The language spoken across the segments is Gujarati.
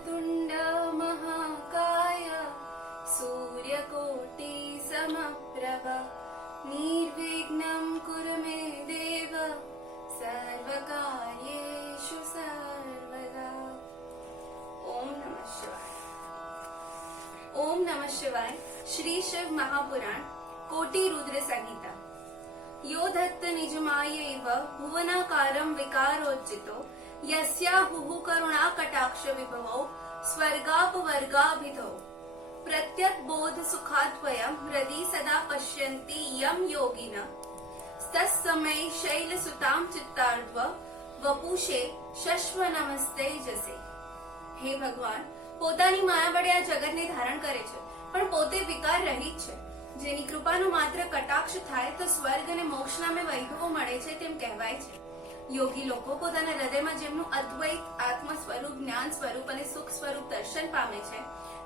वक्रतुण्ड महाकाय सूर्यकोटि समप्रभ निर्विघ्नं कुरु मे देव सर्वकार्येषु सर्वदा। ओम नमः शिवाय। ओम नमः शिवाय। श्री शिव महापुराण कोटि रुद्र संहिता। यो दत्त निजमायैव भुवनाकारं विकारोज्जितो यस्याहुः करुणा कटाक्ष विभवौ स्वर्गापवर्गाभिधौ प्रत्यक् बोध सुखाद्वयं हृदि सदा पश्यन्ति यं योगिनः तत्समये शैलसुतां चित्तार्ध्व वपुषे शश्व नमस्ते जसे। हे भगवान, પોતાની માયા વડે આ જગતને ધારણ કરે છે, પણ પોતે વિકાર રહિત છે. જેની કૃપાનો માત્ર કટાક્ષ થાય તો સ્વર્ગ અને મોક્ષ નામે વૈભવો મળે છે તેમ કહેવાય છે. યોગી લોકો પોતાના હૃદયમાં જેમનું અદ્વૈત આત્મ સ્વરૂપ, જ્ઞાન સ્વરૂપ અને સુખ સ્વરૂપ દર્શન પામે છે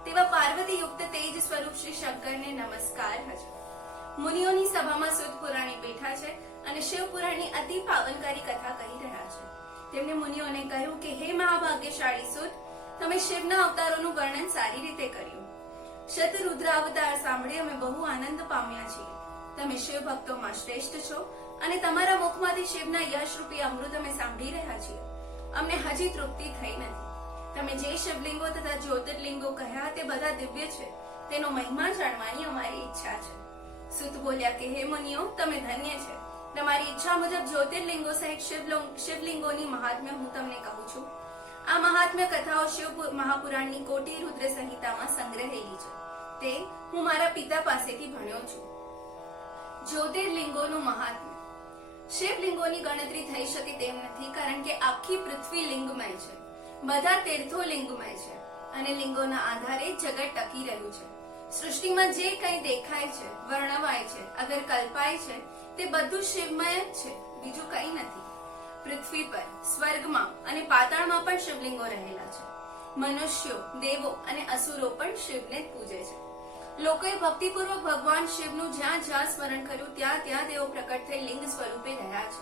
તેવા પાર્વતી યુક્ત તેજ સ્વરૂપ શ્રી શંકરને નમસ્કાર હશે. મુનિઓની સભામાં સુદ પુરાણી બેઠા છે અને શિવ પુરાણની અતિ પાવનકારી કથા કહી રહ્યા છે. તેમણે મુનિઓને કહ્યું કે હે મહાભાગ્યશાળી સુદ, તમે શિવના અવતારોનું વર્ણન સારી રીતે કર્યું. શતરુદ્ર અવતાર સાંભળી અમે બહુ આનંદ પામ્યા છીએ. તમે શિવ ભક્તોમાં શ્રેષ્ઠ છો અને તમારા મુખમાંથી શિવના યશરૂપી અમૃત અમે સાંભળી રહ્યા છીએ. અમને હજી તૃપ્તિ થઈ નથી. તમે જે શિવલિંગો તથા જ્યોતિર્લિંગો કહ્યા તે બધા દિવ્ય છે, તેનો મહિમા જાણવાની અમારી ઈચ્છા છે. સુત બોલ્યા કે હે મુનિઓ, તમે ધન્ય છે. તમારી ઈચ્છા મુજબ જ્યોતિર્લિંગો સહિત શિવલિંગોની મહાત્મ્ય હું તમને કહું છું. આ મહાત્મ્ય કથાઓ શિવ મહાપુરાણની કોટિ રુદ્ર સંહિતામાં સંગ્રહેલી છે. તે હું મારા પિતા પાસેથી ભણ્યો છું. જ્યોતિર્લિંગોનું મહાત્મ્ય. શિવલિંગોની ગણતરી થઈ શકે તેમ નથી, કારણ કે આખી પૃથ્વી લિંગમય છે. બધા તીર્થો લિંગમય છે અને લિંગોના આધારે જગત ટકી રહ્યું છે. સૃષ્ટિમાં જે કંઈ દેખાય છે, વર્ણવાય છે, અગર કલ્પાય છે, તે બધું શિવમય જ છે, બીજું કંઈ નથી. પૃથ્વી પર, સ્વર્ગમાં અને પાતાળમાં પણ શિવલિંગો રહેલા છે. મનુષ્યો, દેવો અને અસુરો પણ શિવને જ પૂજે છે. લોકોએ ભક્તિપૂર્વક ભગવાન શિવનું જ્યાં જ્યાં સ્મરણ કર્યું ત્યાં ત્યાં તેઓ પ્રકટ થઈ લિંગ સ્વરૂપે રહ્યા છે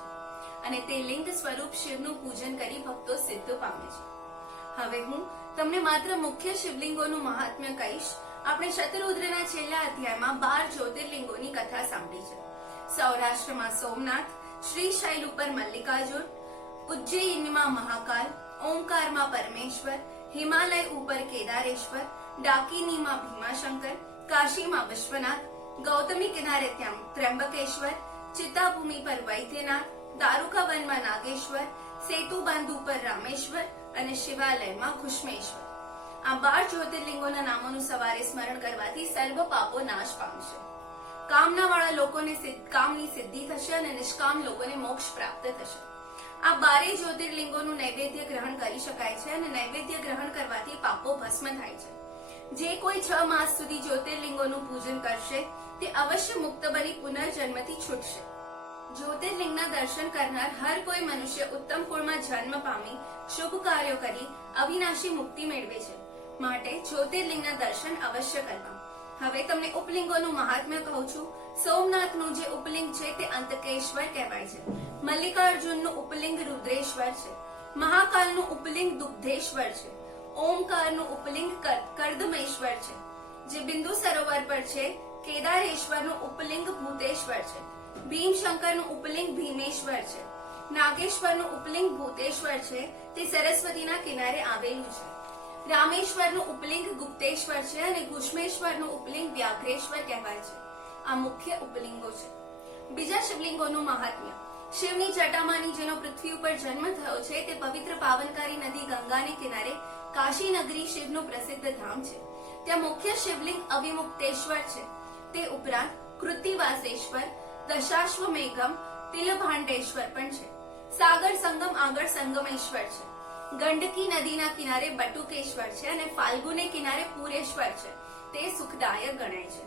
અને તે લિંગ સ્વરૂપ શિવનું પૂજન કરી ભક્તો સિદ્ધ પામે છે. હવે હું તમને માત્ર મુખ્ય શિવલિંગોનું મહાત્મ્ય કહીશ. આપણે શતરુદ્રના છેલ્લા અધ્યાયમાં 12 જ્યોતિર્લિંગોની કથા સાંભળી છે. સૌરાષ્ટ્રમાં સોમનાથ, શ્રીશૈલ ઉપર મલ્લિકાર્જુન, ઉજ્જૈનમાં મહાકાલ, ઓમકારમાં પરમેશ્વર, હિમાલય ઉપર કેદારેશ્વર, ડાકિનીમાં ભીમાશંકર, કાશીમાં વિશ્વનાથ, ગૌતમી કિનારે ત્ર્યંબકેશ્વર, ચિત્તાભૂમિ પર વૈદ્યનાથ, દારૂકા વનમાં નાગેશ્વર, સેતુબાંધુ પર રામેશ્વર અને શિવાલયમાં ઘુષ્મેશ્વર. આ 12 જ્યોતિર્લિંગોના નામોનું સવારે સ્મરણ કરવાથી સર્વ પાપો નાશ પામશે. કામનાવાળા લોકોને કામની સિદ્ધિ થશે અને નિષ્કામ લોકોને મોક્ષ પ્રાપ્ત થશે. આ 12 જ્યોતિર્લિંગોનું નૈવેદ્ય ગ્રહણ કરી શકાય છે અને નૈવેદ્ય ગ્રહણ કરવાથી પાપો ભસ્મ થાય છે. જે કોઈ 6 માસ સુધી જ્યોતિર્લિંગોનું પૂજન કરશે તે અવશ્ય મુક્ત બની પુનર્જન્મથી છૂટશે. જ્યોતિર્લિંગના દર્શન કરનાર હર કોઈ મનુષ્ય ઉત્તમ કુળમાં જન્મ પામી શુભ કાર્યો કરી અવિનાશી મુક્તિ મેળવે છે. માટે જ્યોતિર્લિંગના દર્શન અવશ્ય કરવા. હવે તમને ઉપલિંગોનું મહાત્મ્ય કહું છું. સોમનાથનું જે ઉપલિંગ છે તે અંતકેશ્વર કહેવાય છે. મલ્લિકાર્જુનનું ઉપલિંગ રુદ્રેશ્વર છે. મહાકાલનું ઉપલિંગ દુગ્ધેશ્વર છે. ઓમકારનું ઉપલિંગ કર્દમેશ્વર છે, જે બિંદુ સરોવર પર છે. કેદારેશ્વરનું ઉપલિંગ ભૂતેશ્વર છે. ભીમશંકરનું ઉપલિંગ ભીમેશ્વર છે. નાગેશ્વરનું ઉપલિંગ ભૂતેશ્વર છે, તે સરસ્વતીના કિનારે આવેલું છે. રામેશ્વરનું ઉપલિંગ ગુપ્તેશ્વર છે અને ઘુષ્મેશ્વરનું ઉપલિંગ વ્યાઘ્રેશ્વર કહેવાય છે. આ મુખ્ય ઉપલિંગો છે. બીજા શિવલિંગોનું મહાત્મ્ય. શિવની જટામાંની જેનો પૃથ્વી ઉપર જન્મ થયો છે તે પવિત્ર પાવનકારી નદી ગંગાને કિનારે કાશી નગરી શિવનું પ્રસિદ્ધ ધામ છે. ત્યાં મુખ્ય શિવલિંગ અવિમુક્તેશ્વર છે. તે ઉપરાંત કૃતિવાસેશ્વર, દશાશ્વમેઘમ, તિલભાંડેશ્વર પણ છે. સાગર સંગમ આગળ સંગમેશ્વર છે. ગંડકી નદીના કિનારે બટુકેશ્વર છે અને ફાલ્ગુને કિનારે પુરેશ્વર છે. તે સુખદાયક ગણાય છે.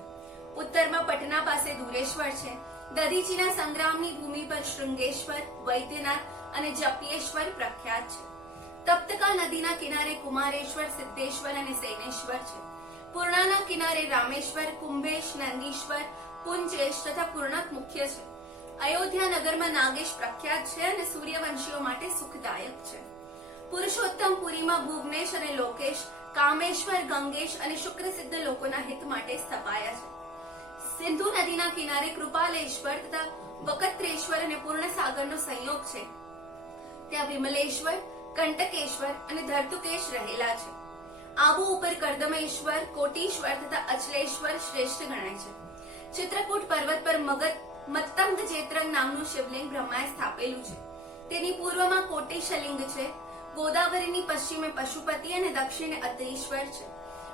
ઉત્તરમાં પટના પાસે દુરેશ્વર છે. દધીચીના સંગ્રામની ભૂમિ પર શૃંગેશ્વર, વૈદ્યનાથ અને જપ્યેશ્વર પ્રખ્યાત છે. તપ્તકા નદીના કિનારે કુમારેશ્વર, સિદ્ધેશ્વર અને સૈનેશ્વર છે. પૂર્ણાના કિનારે રામેશ્વર, કુંભેશ, નંદીશ્વર, પુંચેશ તથા પૂર્ણક મુખ્ય છે. અયોધ્યા નગરમાં નાગેશ પ્રખ્યાત છે અને સૂર્યવંશીઓ માટે સુખદાયક છે. પુરુષોત્તમ પુરીમાં ભુવનેશ અને લોકેશ, કામેશ્વર, ગંગેશ અને શુક્ર સિદ્ધ લોકોના હિત માટે સ્થપાયા છે. સિંધુ નદીના કિનારે કૃપાલેશ્વર તથા વકત્રેશ્વર અને પૂર્ણસાગરનો સંયોગ છે. ત્યાં વિમલેશ્વર, કંટકેશ્વર અને ધરતુકેશ રહેલા છે. આબુ ઉપર કરદમેશ્વર, કોટીશ્વર તથા અચલેશ્વર શ્રેષ્ઠ ગણાય છે. ચિત્રકૂટ પર્વત પર મત્તંગ ચેત્રંગ નામનું શિવલિંગ બ્રહ્માએ સ્થાપેલું છે. તેની પૂર્વમાં કોટેશલિંગ છે. ગોદાવરીની પશ્ચિમે પશુપતિ અને દક્ષિણે અત્રીશ્વર છે.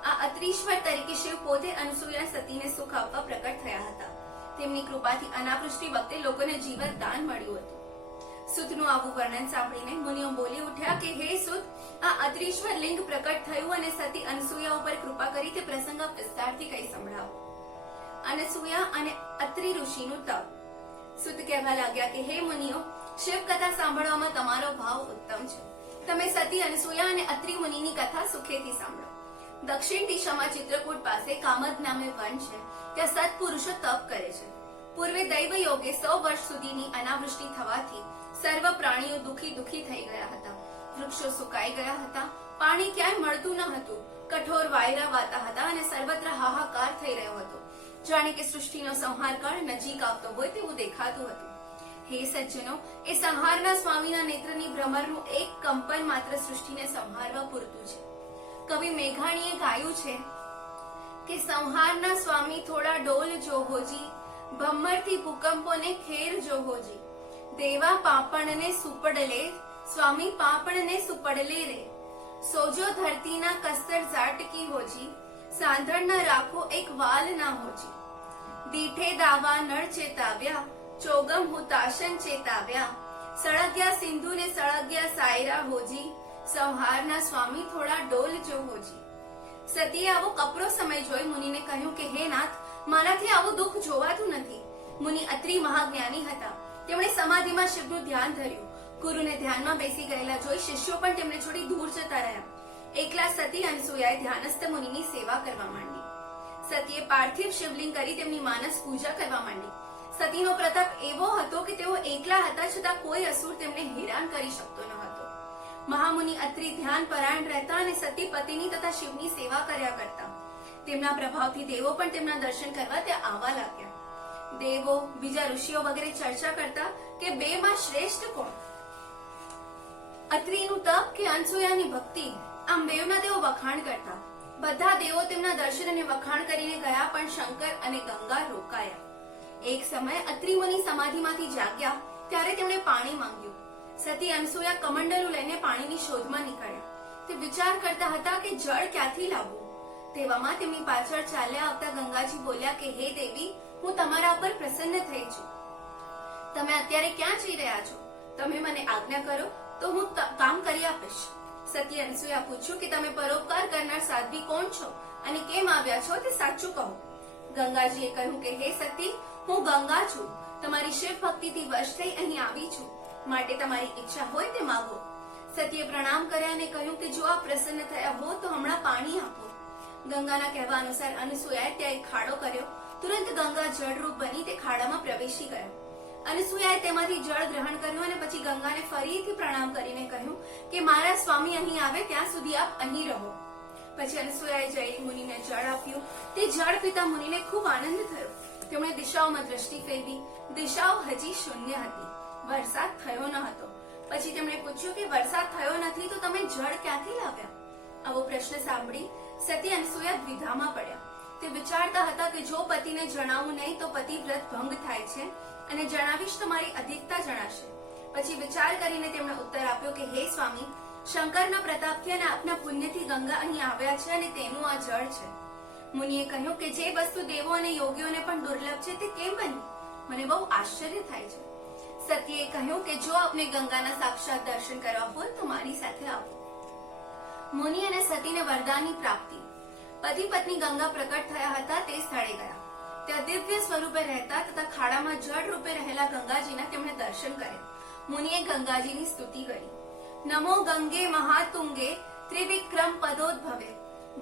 આ અત્રીશ્વર તરીકે શિવ પોતે અનસૂયા સતીને સુખ આપવા પ્રગટ થયા હતા. તેમની કૃપાથી અનાવૃષ્ટિ વખતે લોકોને જીવત દાન મળ્યું હતું. સુતનું આવું વર્ણન સાંભળીને મુનિઓ બોલી ઉઠ્યા કે હે સુત, આ અત્રીશ્વર લિંગ પ્રકટ થયું અને સતી અનસૂયા ઉપર કૃપા કરી તે પ્રસંગ વિસ્તારથી કહી સંભળાવો. અનસૂયા અને અત્રિ ઋષિનું તપ. સુત કહેવા લાગ્યા કે હે મુનિઓ, શિવ કથા સાંભળવામાં તમારો ભાવ ઉત્તમ છે. તમે સતી અનસૂયા અને અત્રિ મુનિની કથા સુખેથી સાંભળો. દક્ષિણ દિશામાં ચિત્રકૂટ પાસે કામદ નામે વન છે. ત્યાં સત્પુરુષો તપ કરે છે. પૂર્વે દૈવ યોગે 100 વર્ષ સુધીની અનાવૃષ્ટિ થવાથી સર્વ પ્રાણીઓ દુખી થઈ ગયા હતા. વૃક્ષો સુકાઈ ગયા હતા. પાણી ક્યાંય મળતું ન હતું. કઠોર વાયરા વાતા હતા અને સર્વત્ર હાહાકાર થઈ રહ્યો હતો. જાણે કે સૃષ્ટિનો સંહારકાળ નજીક આવતો હોય તેવું દેખાતું હતું. હે સજ્જનો, એ સંહારના સ્વામીના નેત્રની ભ્રમરનું એક કંપન માત્ર સૃષ્ટિને સંહારવા પૂરતું છે. કવિ મેઘાણીએ ગાયું છે કે સંહારના સ્વામી થોડા ડોલ જોહોજી, ભમ્મરથી ભૂકંપોને ખેર જોહોજી. દેવા પાપણને સુપડલે, સ્વામી પાપણને સુપડલે રે. સોજો ધરતીના કસ્તર ઝાટકી હોજી, સાંધણ ન રાખો એક વાલ ના હોજી. દીઠે દાવા નળ ચેતાવ્યા, ચોગમ હુતાશન ચેતાવ્યા. સળગ્યા સિંધુ ને સળગ્યા સાયરા હોજી, સંહારના સ્વામી થોડા ડોલ જો હોજી. સતીએ આવો કપરો સમય જોઈ મુનિને કહ્યું કે હે નાથ, મારાથી આવું દુઃખ જોવાતું નથી. મુનિ અત્રિ મહાજ્ઞાની હતા. તેમણે સમાધિમાં શિવનું ધ્યાન ધર્યું. ગુરુને ધ્યાનમાં બેસી ગયેલા જોઈ શિષ્યો પણ તેમને છોડી દૂર જતા રહ્યા. એકલા સતી અનસૂયાએ ધ્યાનસ્થ મુનિની સેવા કરવા માંડી. સતીએ પાર્થિવ શિવલિંગ કરી તેમની માનસ પૂજા કરવા માંડી. સતીનો પ્રતાપ એવો હતો કે તેઓ એકલા હતા છતાં કોઈ અસુર તેમને હેરાન કરી શકતો ન હતો. મહામુનિ અત્રિ ધ્યાન પરાયણ રહેતા અને સતી પતિની તથા શિવની સેવા કર્યા કરતા. તેમના પ્રભાવથી દેવો પણ તેમના દર્શન કરવા ત્યાં આવવા લાગ્યા. દેવો, બીજા ઋષિઓ વગેરે ચર્ચા કરતા કે બેમાં શ્રેષ્ઠ કોણ, અત્રિનું તપ કે અનસૂયાની ભક્તિ, આમ બેવના તેઓ વખાણ કરતા. બધા દેવો તેમના દર્શન અને વખાણ કરીને ગયા, પણ શંકર અને ગંગા રોકાયા. એક સમય અત્રિ મુનિ સમાધિમાંથી જાગ્યા ત્યારે તેમણે પાણી માંગ્યું. સતી અનસૂયા કમંડલું લઈને પાણીની શોધમાં નીકળ્યા. તે વિચાર કરતા હતા કે જળ ક્યાંથી લાવવું. તેવામાં તેમની પાછળ ચાલ્યા આવતા ગંગાજી બોલ્યા કે હે દેવી, હું તમારા ઉપર પ્રસન્ન થઈ છું. તમે અત્યારે ક્યાં જઈ રહ્યા છો? તમે મને આજ્ઞા કરો તો હું કામ કરી આપીશ. સતી અનસૂયા પૂછ્યું કે તમે પરોપકાર કરનાર સાધ્વી કોણ છો અને કેમ આવ્યા છો તે સાચું કહો. ગંગાજીએ કહ્યું કે હે સતી, હું ગંગા છું. તમારી શિવ ભક્તિથી વશ થઈ અહીં આવી છું. માટે તમારી ઈચ્છા હોય તે માંગો. સતીએ પ્રણામ કર્યા અને કહ્યું કે જો આપ પ્રસન્ન થયા હો તો હમણાં પાણી આપો. ગંગાના કહેવા અનુસાર અનસૂયાએ ત્યાં એક ખાડો કર્યો. તુરંત ગંગા જળરૂપ બની તે ખાડામાં પ્રવેશી ગયા. અનસૂયાએ તેમાંથી જળ ગ્રહણ કર્યું અને પછી ગંગાને ફરીથી પ્રણામ કરીને કહ્યું કે મારા સ્વામી અહીં આવે ત્યાં સુધી આપ અહીં રહો. પછી અનસૂયાએ જઈ મુનિને જળ આપ્યું. તે જળ પીતા મુનિને ખૂબ આનંદ થયો. તેમણે દિશાઓમાં દ્રષ્ટિ ફેરવી. દિશાઓ હજી શૂન્ય હતી. વરસાદ થયો ન હતો. પછી તેમણે પૂછ્યું કે વરસાદ થયો નથી તો તમે જળ ક્યાંથી લાવ્યા? આવો પ્રશ્ન સાંભળી સતી અનસૂયા દ્વિધામાં પડ્યા. તે વિચારતા હતા કે જો પતિને જણાવું નહીં તો પતિવ્રત ભંગ થાય છે અને જણાવીશ તો મારી અધિકતા જણાશે. પછી વિચાર કરીને તેમણે ઉત્તર આપ્યો કે હે સ્વામી, શંકરના પ્રતાપથી અને આપના પુણ્યથી ગંગા અહીં આવ્યા છે અને તેનું આ જળ છે. મુનિએ કહ્યું કે જે વસ્તુ દેવો અને યોગીઓને પણ દુર્લભ છે તે કેમ બની? મને બહુ આશ્ચર્ય થાય છે. સતીએ કહ્યું કે જો આપને ગંગાના સાક્ષાત દર્શન કરવા હોય તો મારી સાથે આવો. મુનિ અને સતીને વરદાનની પ્રાપ્તિ. પતિ પત્ની ગંગા પ્રકટ થયા હતા તે સ્થળે ગયા. ત્યાં દિવ્ય સ્વરૂપે રહેતા તથા ખાડામાં જળ રૂપે રહેલા ગંગાજીના તેમણે દર્શન કર્યા. મુનિએ ગંગાજીની સ્તુતિ કરી. નમો ગંગે મહાતુંગે ત્રિવિક્રમ પદોદ્ભવે,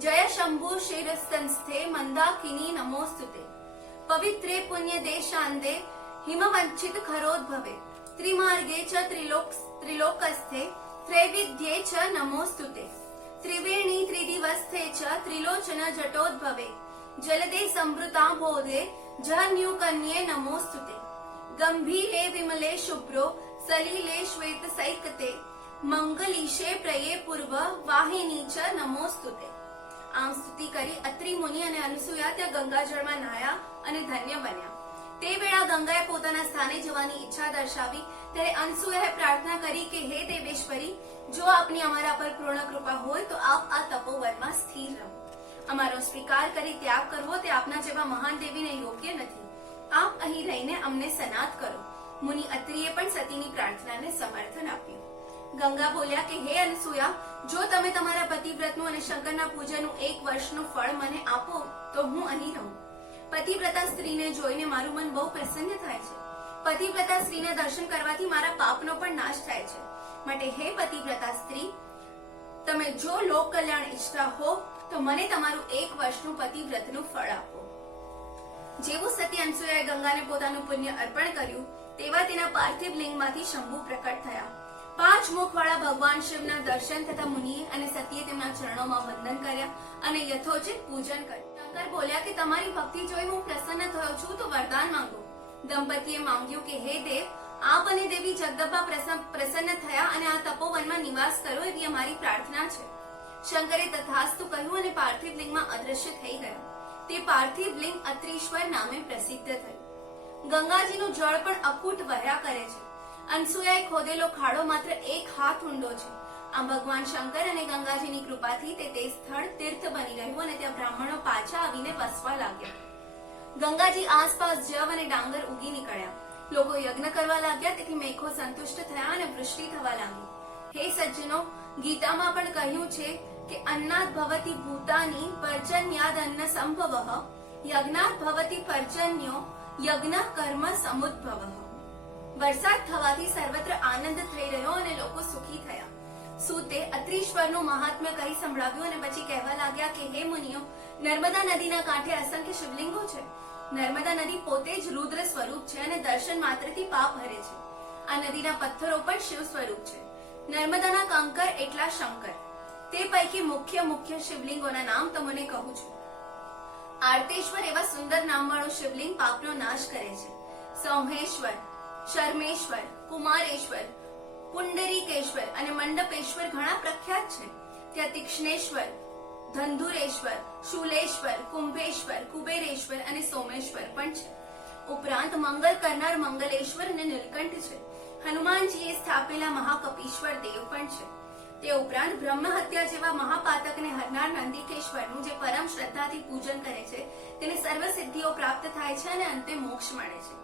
જય શંભુ શિરસંસ્થે મંદાકિની નમોસ્તુતે. પવિત્રે પુણ્ય દેશાંદે હિમવંચિત ખરોદ્ભવે, ત્રિમાર્ગે ચ ત્રિલોકસ્થે ત્રૈવિધ્યે ચ નમોસ્તુતે. त्रिवेणी त्रिदिवस्थे च त्रिलोचन जटोद्भवे जलदे संवृता बोधे जहन्युकन्ये नमोस्तुते गंभीरे विमले शुभ्रो सलीले श्वेत सैकते મંગલીશે પ્રયે પૂર્વ વાહિની ચ નમોસ્તુતે. આમ સ્તુતિ કરી અત્રિ મુનિ અને અનસુયા ત્યાં ગંગાજળમાં નાહ્યા અને ધન્ય બન્યા. તે વેળા ગંગાએ પોતાના સ્થાને જવાની ઈચ્છા દર્શાવી ત્યારે અનસુયાએ પ્રાર્થના કરી કે હે દેવેશ્વરી, જો આપની અમારા પર પૂર્ણ કૃપા હોય તો આપ આ તપોવનમાં સ્થિર રહો. અમારો સ્વીકાર કરી ત્યાગ કરવો તે આપના જેવા મહાન દેવીને યોગ્ય નથી. આપ અહીં રહીને અમને સનાત કરો. મુનિ અત્રિએ પણ સતીની પ્રાર્થનાને સમર્થન આપ્યું. ગંગા બોલ્યા કે હે અનસુયા, જો તમે તમારા પતિવ્રતનું અને શંકરના પૂજનનું 1 વર્ષનું ફળ મને આપો તો હું અહીં રહું. પતિવ્રતા સ્ત્રીને જોઈને મારું મન બહુ પ્રસન્ન થાય છે. પતિવ્રતા સ્ત્રીના દર્શન કરવાથી મારા પાપનો પણ નાશ થાય છે. માટે હે પતિવ્રતા સ્ત્રી, તમે જો લોક કલ્યાણ ઈચ્છતા હો તો મને તમારું 1 વર્ષનું પતિવ્રતનું ફળ આપો. જેવું સતી અનસુયાએ ગંગાને પોતાનું પુણ્ય અર્પણ કર્યું તેવા તેના પાર્થિવ લિંગમાંથી શંભુ પ્રકટ થયા. 5 મુખવાળા ભગવાન શિવના દર્શન થતા મુનિએ અને સતીએ તેમના ચરણોમાં વંદન કર્યા અને યથોચિત પૂજન કર્યું. શંકર બોલ્યા કે તમારી ભક્તિ જોઈ હું પ્રસન્ન થયો છું તો વરદાન માંગો. દંપતીએ માંગ્યું કે હે દેવ, આપ અને દેવી જગદંબા પ્રસન્ન થયા અને આ તપોવનમાં નિવાસ કરો એવી અમારી પ્રાર્થના છે. શંકરે તથાસ્તુ કહ્યું અને પાર્થિવ લિંગમાં અદ્રશ્ય થઈ ગયા. તે પાર્થિવ લિંગ અત્રીશ્વર નામે પ્રસિદ્ધ થયું. ગંગાજીનું જળ પણ અકૂટ વહ્યા કરે છે. અનસુયાએ ખોદેલો ખાડો માત્ર 1 હાથ ઊંડો છે. આમ ભગવાન શંકર અને ગંગાજીની કૃપાથી તે સ્થળ તીર્થ બની રહ્યું અને ત્યાં બ્રાહ્મણો પાછા આવીને વસવા લાગ્યા. ગંગાજી આસપાસ જવ અને ડાંગર ઉગી નીકળ્યા. લોકો યજ્ઞ કરવા લાગ્યા, તેથી મેઘો સંતુષ્ટ થયા અને વૃષ્ટિ થવા લાગી. હે સજ્જનો, ગીતામાં પણ કહ્યું છે કે અન્નાદ ભવતિ ભૂતાની પર્જન્યાદ અન્ન સંભવઃ યજ્ઞાદ ભવતિ પર્જન્યો યજ્ઞ કર્મ સમુદ્ભવઃ. વરસાદ થવાથી સર્વત્ર આનંદ થઈ રહ્યો અને લોકો સુખી થયા. સૂતે અત્રીશ્વરનું મહાત્મ્ય કહી સંભળાવ્યું અને પછી કહેવા લાગ્યા કે હે મુનિઓ, નર્મદા નદીના કાંઠે અસંખ્ય શિવલિંગો છે. નર્મદા નદી પોતે જ રુદ્ર સ્વરૂપ છે અને દર્શન માત્રથી પાપ હરે છે. આ નદીના પથ્થરો પણ શિવ સ્વરૂપ છે. નર્મદાના કંકર એટલા શંકર. તે પૈકી મુખ્ય શિવલિંગોના નામ તમને કહું છું. આર્તેશ્વર એવા સુંદર નામવાળું શિવલિંગ પાપનો નાશ કરે છે. સૌહેશ્વર, શર્મેશ્વર, કુમારેશ્વર, પુંડરીકેશ્વર અને મંડપેશ્વર ઘણા પ્રખ્યાત છે. ત્યાં તીક્ષ્ણેશ્વર, ધંધુરેશ્વર, શૂલેશ્વર, કુંભેશ્વર, કુબેરેશ્વર અને સોમેશ્વર પણ છે. ઉપરાંત મંગલ કરનાર મંગલેશ્વર અને નીલકંઠ છે. હનુમાનજીએ સ્થાપેલા મહાકપીશ્વર દેવ પણ છે. તે ઉપરાંત બ્રહ્મ હત્યા જેવા મહાપાતકને હરનાર નંદિકેશ્વરનું જે પરમ શ્રદ્ધાથી પૂજન કરે છે તેને સર્વ સિદ્ધિઓ પ્રાપ્ત થાય છે અને અંતે મોક્ષ મળે છે.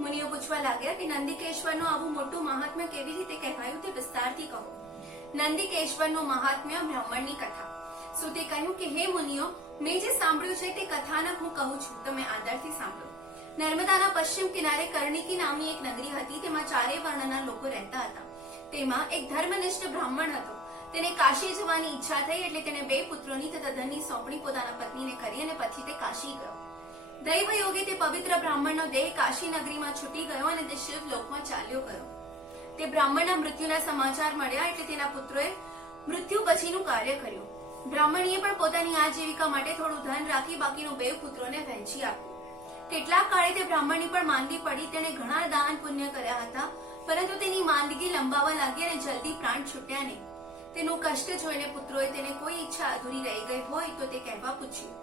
મુનિઓ પૂછવા લાગ્યા કે નંદિકેશ્વરનું આવું મોટું મહાત્મ્ય કેવી રીતે કહેવાયું તે વિસ્તારથી કહો. નંદિકેશ્વરનું મહાત્મ્ય બ્રાહ્મણની કથા. સુતે કહ્યું કે હે મુનિઓ, મેં જે સાંભળ્યું છે તે કથાનક હું કહું છું, તમે આદરથી સાંભળો. નર્મદાના પશ્ચિમ કિનારે કર્ણિકી નામની એક નગરી હતી. તેમાં 4 વર્ણના લોકો રહેતા હતા. તેમાં એક ધર્મનિષ્ઠ બ્રાહ્મણ હતો. તેને કાશી જવાની ઈચ્છા થઈ એટલે તેને 2 પુત્રોની તથા ધનની સોંપણી પોતાના પત્નીને કરી અને પછી તે કાશી ગયો. દૈવ યોગે તે પવિત્ર બ્રાહ્મણનો દેહ કાશી નગરીમાં છૂટી ગયો અને તે શિવલોકમાં ચાલ્યો ગયો. તે બ્રાહ્મણના મૃત્યુના સમાચાર મળ્યા એટલે તેના પુત્રોએ મૃત્યુ પછીનું કાર્ય કર્યું. બ્રાહ્મણીએ પણ પોતાની આજીવિકા માટે થોડું ધન રાખી બાકીનું 2 પુત્રોને વહેંચી આપ્યું. કેટલાક કાળે તે બ્રાહ્મણની પણ માંદગી પડી. તેણે ઘણા દાન પુણ્ય કર્યા હતા, પરંતુ તેની માંદગી લંબાવા લાગી અને જલ્દી પ્રાણ છૂટ્યા નહીં. તેનું કષ્ટ જોઈને પુત્રોએ તેને કોઈ ઈચ્છા અધૂરી રહી ગઈ હોય તો તે કહેવા પૂછ્યું.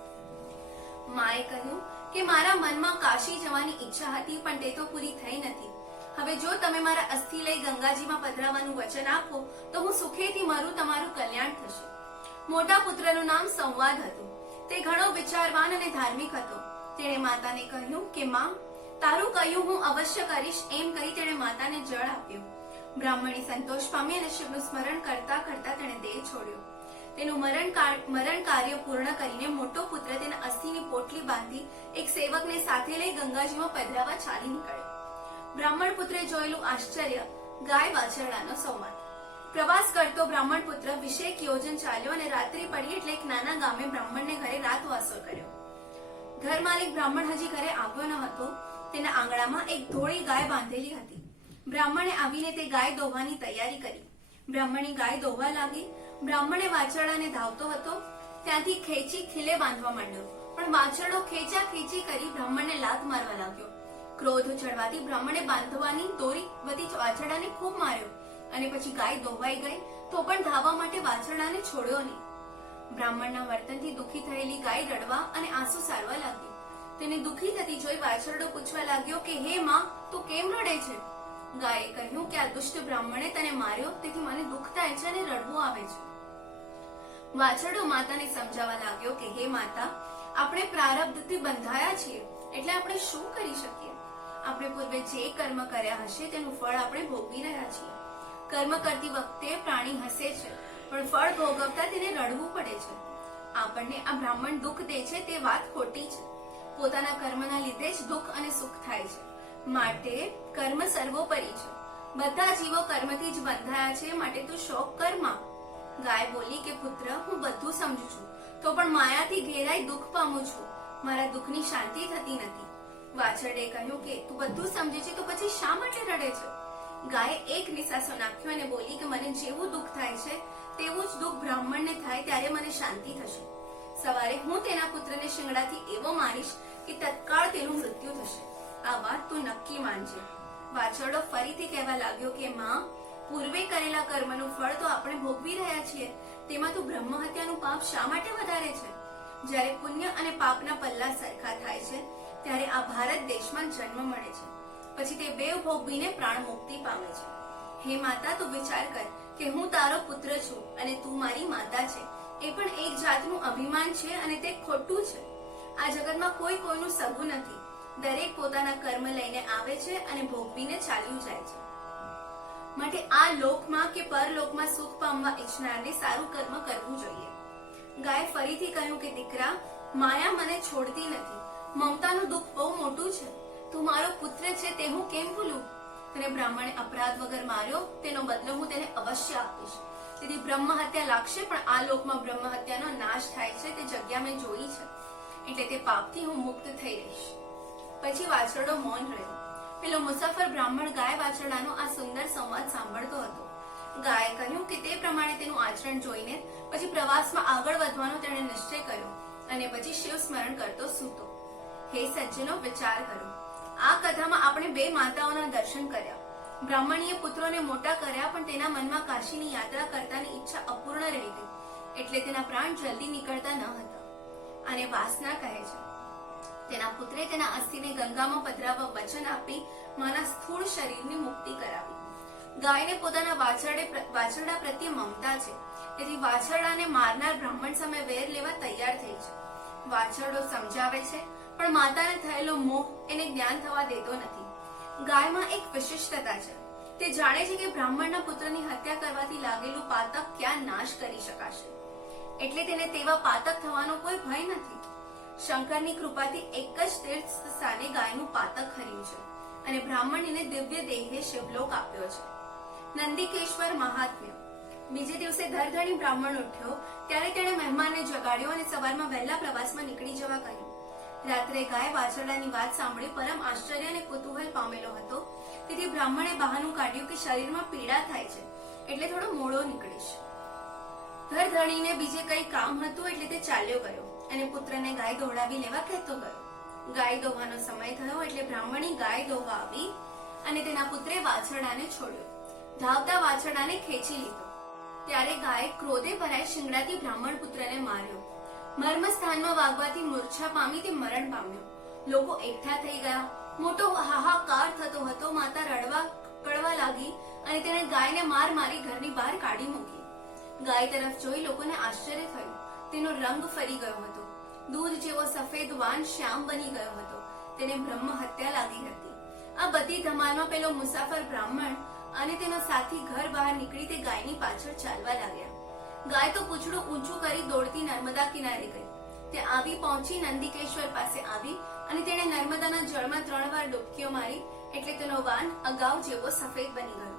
માએ કહ્યું કે મારા મનમાં કાશી જવાની ઈચ્છા હતી પણ તે તો પૂરી થઈ નથી. હવે જો તમે મારા અસ્થિ લઈ ગંગાજીમાં પધરાવવાનું વચન આપો તો હું સુખેથી મરું, તમારું કલ્યાણ થશે. મોટા પુત્રનું નામ સંવાદ હતું. તે ઘણો વિચારવાન અને ધાર્મિક હતો. તેણે માતાને કહ્યું કે માં, તારું કહ્યું હું અવશ્ય કરીશ એમ કહી તેણે માતાને જળ આપ્યું. બ્રાહ્મણી સંતોષ પામી અને શિવનું સ્મરણ કરતા કરતા તેણે દેહ છોડ્યો. તેનું મરણ કાર્ય પૂર્ણ કરીને મોટો પુત્ર તેના અસ્થિની પોટલી બાંધી એક સેવકને સાથે લઈ ગંગાજીમાં પધરાવા ચાલી નીકળ્યો. બ્રાહ્મણ પુત્રે જોયેલું આશ્ચર્ય, ગાય વાછરડાનો સંવાદ. પ્રવાસ કરતો બ્રાહ્મણ પુત્ર 20 યોજન ચાલ્યો અને રાત્રિ પડી એટલે એક નાના ગામે બ્રાહ્મણને ઘરે રાતવાસો કર્યો. ઘર માલિક બ્રાહ્મણ હજી ઘરે આવ્યો ન હતો. તેના આંગણામાં એક ધોળી ગાય બાંધેલી હતી. બ્રાહ્મણે આવીને તે ગાય દોવાની તૈયારી કરી. બ્રાહ્મણી ગાય દોવા લાગી. બ્રાહ્મણે વાછરડાને ધાવતો હતો ત્યાંથી ખેંચી ખીલે બાંધવા માંડ્યો, પણ વાછરડો ખેંચા ખેંચી કરી બ્રાહ્મણને લાત મારવા લાગ્યો. ક્રોધ ચડવાથી બ્રાહ્મણે બાંધવાની દોરી વતી વાછરડાને ખૂબ માર્યો અને પછી ગાય દોવાઈ ગઈ તો પણ ધાવવા માટે વાછરડાને છોડ્યો નહીં. બ્રાહ્મણના વર્તનથી દુઃખી થયેલી ગાય રડવા અને આંસુ સારવા લાગી. તેને દુઃખી થતી જોઈ વાછરડો પૂછવા લાગ્યો કે હે માં, તું કેમ રડે છે? ગાયે કહ્યું કે આ દુષ્ટ બ્રાહ્મણે તને માર્યો તેથી મને દુઃખ થાય છે અને રડવું આવે છે. વાછરડો માતાને સમજાવવા લાગ્યો કે હે માતા, આપણે પ્રારબ્ધથી બંધાયા છીએ એટલે આપણે શું કરી શકીએ? આપણે પૂર્વે જે કર્મ કર્યા હશે તેનું ફળ આપણે ભોગવી રહ્યા છીએ. કર્મ કરતી વખતે પ્રાણી હસે છે પણ ફળ ભોગવતા તેને રડવું પડે છે. આપણને આ બ્રાહ્મણ દુઃખ દે છે તે વાત ખોટી છે. પોતાના કર્મના લીધે જ દુઃખ અને સુખ થાય છે. માટે કર્મ સર્વોપરી છે. બધા જીવો કર્મથી જ બંધાયા છે, માટે તું શોક કર માં. ગાય બોલી કે પુત્ર, હું બધું સમજુ છું તો પણ માયાથી ઘેરાઈ દુઃખ પામું છું. મારા દુઃખની શાંતિ થતી નથી. વાછરડે કહ્યું કે તું બધું સમજે છે તો પછી શા માટે રડે છે? ગાયે એક નિસાસો નાખ્યો અને બોલી કે મને જેવું દુઃખ થાય છે તેવું જ દુઃખ બ્રાહ્મણને થાય ત્યારે મને શાંતિ થશે. સવારે હું તેના પુત્રને શિંગડાથી એવો મારીશ કે તત્કાળ તેનું મૃત્યુ થશે. આ વાત તું નક્કી માનજે. વાછરડો ફરીથી કહેવા લાગ્યો કે માં, પૂર્વે કરેલા કર્મનું ફળ તો આપણે ભોગવી રહ્યા છીએ, તેમાં તું બ્રહ્મ હત્યાનું પાપ શા માટે વધારે છે? જ્યારે પુણ્ય અને પાપના પલ્લા સરખા થાય છે ત્યારે આ ભારત દેશમાં જન્મ મળે છે, પછી તે બેવ ભોગવીને પ્રાણ મુક્તિ પામે છે. હે માતા, તું વિચાર કર કે હું તારો પુત્ર છું અને તું મારી માતા છે. એ પણ એક જાતનું અભિમાન છે અને તે ખોટું છે. આ જગતમાં કોઈ કોઈનું સગું નથી. દરેક પોતાના કર્મ લઈને આવે છે અને ભોગવીને ચાલ્યું જાય છે. માટે આ લોકમાં કે પરલોકમાં સુખ પામવા ઈચ્છનારને સારું કર્મ કરવું જોઈએ. ગાય ફરીથી કહ્યું કે દીકરા, માયા મને છોડતી નથી. મમતાનું દુઃખ બહુ મોટું છે. તું મારો પુત્ર છે તે હું કેમ ભૂલું? તને બ્રાહ્મણે અપરાધ વગર માર્યો, તેનો બદલો હું તેને અવશ્ય આપીશ. તેથી બ્રહ્મ હત્યા લાગશે, પણ આ લોકમાં બ્રહ્મ હત્યાનો નાશ થાય છે તે જગ્યા મેં જોઈ છે, એટલે તે પાપથી હું મુક્ત થઈ રહીશ. પછી વાછરડો મૌન રહ્યો. પેલો મુસાફર બ્રાહ્મણ ગાય વાછરડાનો આ સુંદર સંવાદ સાંભળતો હતો. ગાયે કહ્યું કે તે પ્રમાણે તેનું આચરણ જોઈને પછી પ્રવાસમાં આગળ વધવાનો તેણે નિશ્ચય કર્યો અને પછી શિવ સ્મરણ કરતો સૂતો. હે સજ્જનો, વિચાર કરો. આ કથામાં આપણે બે માતાઓના દર્શન કર્યા. બ્રાહ્મણીએ પુત્રોને મોટા કર્યા, પણ તેના મનમાં કાશીની યાત્રા કરતાની ઈચ્છા અપૂર્ણ રહી ગઈ, એટલે તેના પ્રાણ જલ્દી નીકળતા ન હતા. આને વાસના કહે છે. તેના પુત્રે તેના અસ્થિને ગંગામાં પધરાવવા વચન આપી માના સ્થૂળ શરીરની મુક્તિ કરાવી. ગાયને પોતાના વાછરડા પ્રત્યે મમતા છે, તેથી વાછરડાને મારનાર બ્રાહ્મણ સામે વેર લેવા તૈયાર થઈ છે. વાછરડો સમજાવે છે, પણ માતાને થયેલો મોહ એને જ્ઞાન થવા દેતો નથી. ગાયમાં એક વિશિષ્ટતા છે. તે જાણે છે કે બ્રાહ્મણના પુત્રની હત્યા કરવાથી લાગેલું પાતક ક્યાં નાશ કરી શકાશે, એટલે તેને તેવા પાતક થવાનો કોઈ ભય નથી. શંકરની કૃપાથી એક જ તીર્થ સ્થાને ગાયનું પાતક હર્યું છે અને બ્રાહ્મણીને દિવ્ય દેહે શિવલોક આપ્યો છે. નંદિકેશ્વર મહાત્મ્ય. બીજે દિવસે ધરધણી બ્રાહ્મણ ઉઠ્યો ત્યારે તેણે મહેમાનને જગાડ્યો અને સવારમાં વહેલા પ્રવાસમાં નીકળી જવા કહ્યું. રાત્રે ગાય વાછરડાની વાત સાંભળી પરમ આશ્ચર્ય અને કુતૂહલ પામેલો હતો, તેથી બ્રાહ્મણે બહાનું કાઢ્યું કે શરીરમાં પીડા થાય છે એટલે થોડો મોડો નીકળીશ. ધરધણીને બીજે કઈ કામ હતું એટલે તે ચાલ્યો ગયો અને પુત્રને ગાય દોડાવી લેવા કહેતો ગયો. ગાય દોવાનો સમય થયો એટલે બ્રાહ્મણી ગાય દોવા આવી અને તેના પુત્રે વાછરડાને છોડ્યો. ધાવતા વાછરડાને ખેંચી લીધો ત્યારે ગાયે ક્રોધે ભરાઈ શિંગડાથી બ્રાહ્મણ પુત્રને માર્યો. મર્મ સ્થાનમાં વાગવાથી મૂર્છા પામી તે મરણ પામ્યો. લોકો એકઠા થઈ ગયા. મોટો હાહાકાર થતો હતો. માતા રડવા કળવા લાગી અને તેણે ગાયને માર મારી ઘરની બહાર કાઢી મૂકી. ગાય તરફ જોઈ લોકોને આશ્ચર્ય થયું. તેનો રંગ ફરી ગયો હતો. દૂધ જેવો સફેદ વાન શ્યામ બની ગયો હતો. તેને બ્રહ્મ હત્યા લાગી હતી. આ બધી ધમાલમાં પેલો મુસાફર બ્રાહ્મણ અને તેનો સાથી ઘર બહાર નીકળી તે ગાયની પાછળ ચાલવા લાગ્યા. ગાય તો પૂંછડું ઊંચું કરી દોડતી નર્મદા કિનારે ગઈ. તે આવી પહોંચી નંદિકેશ્વર પાસે આવી અને તેણે નર્મદાના જળમાં 3 વાર ડૂબકીઓ મારી એટલે તેનો વાન અગાઉ જેવો સફેદ બની ગયો.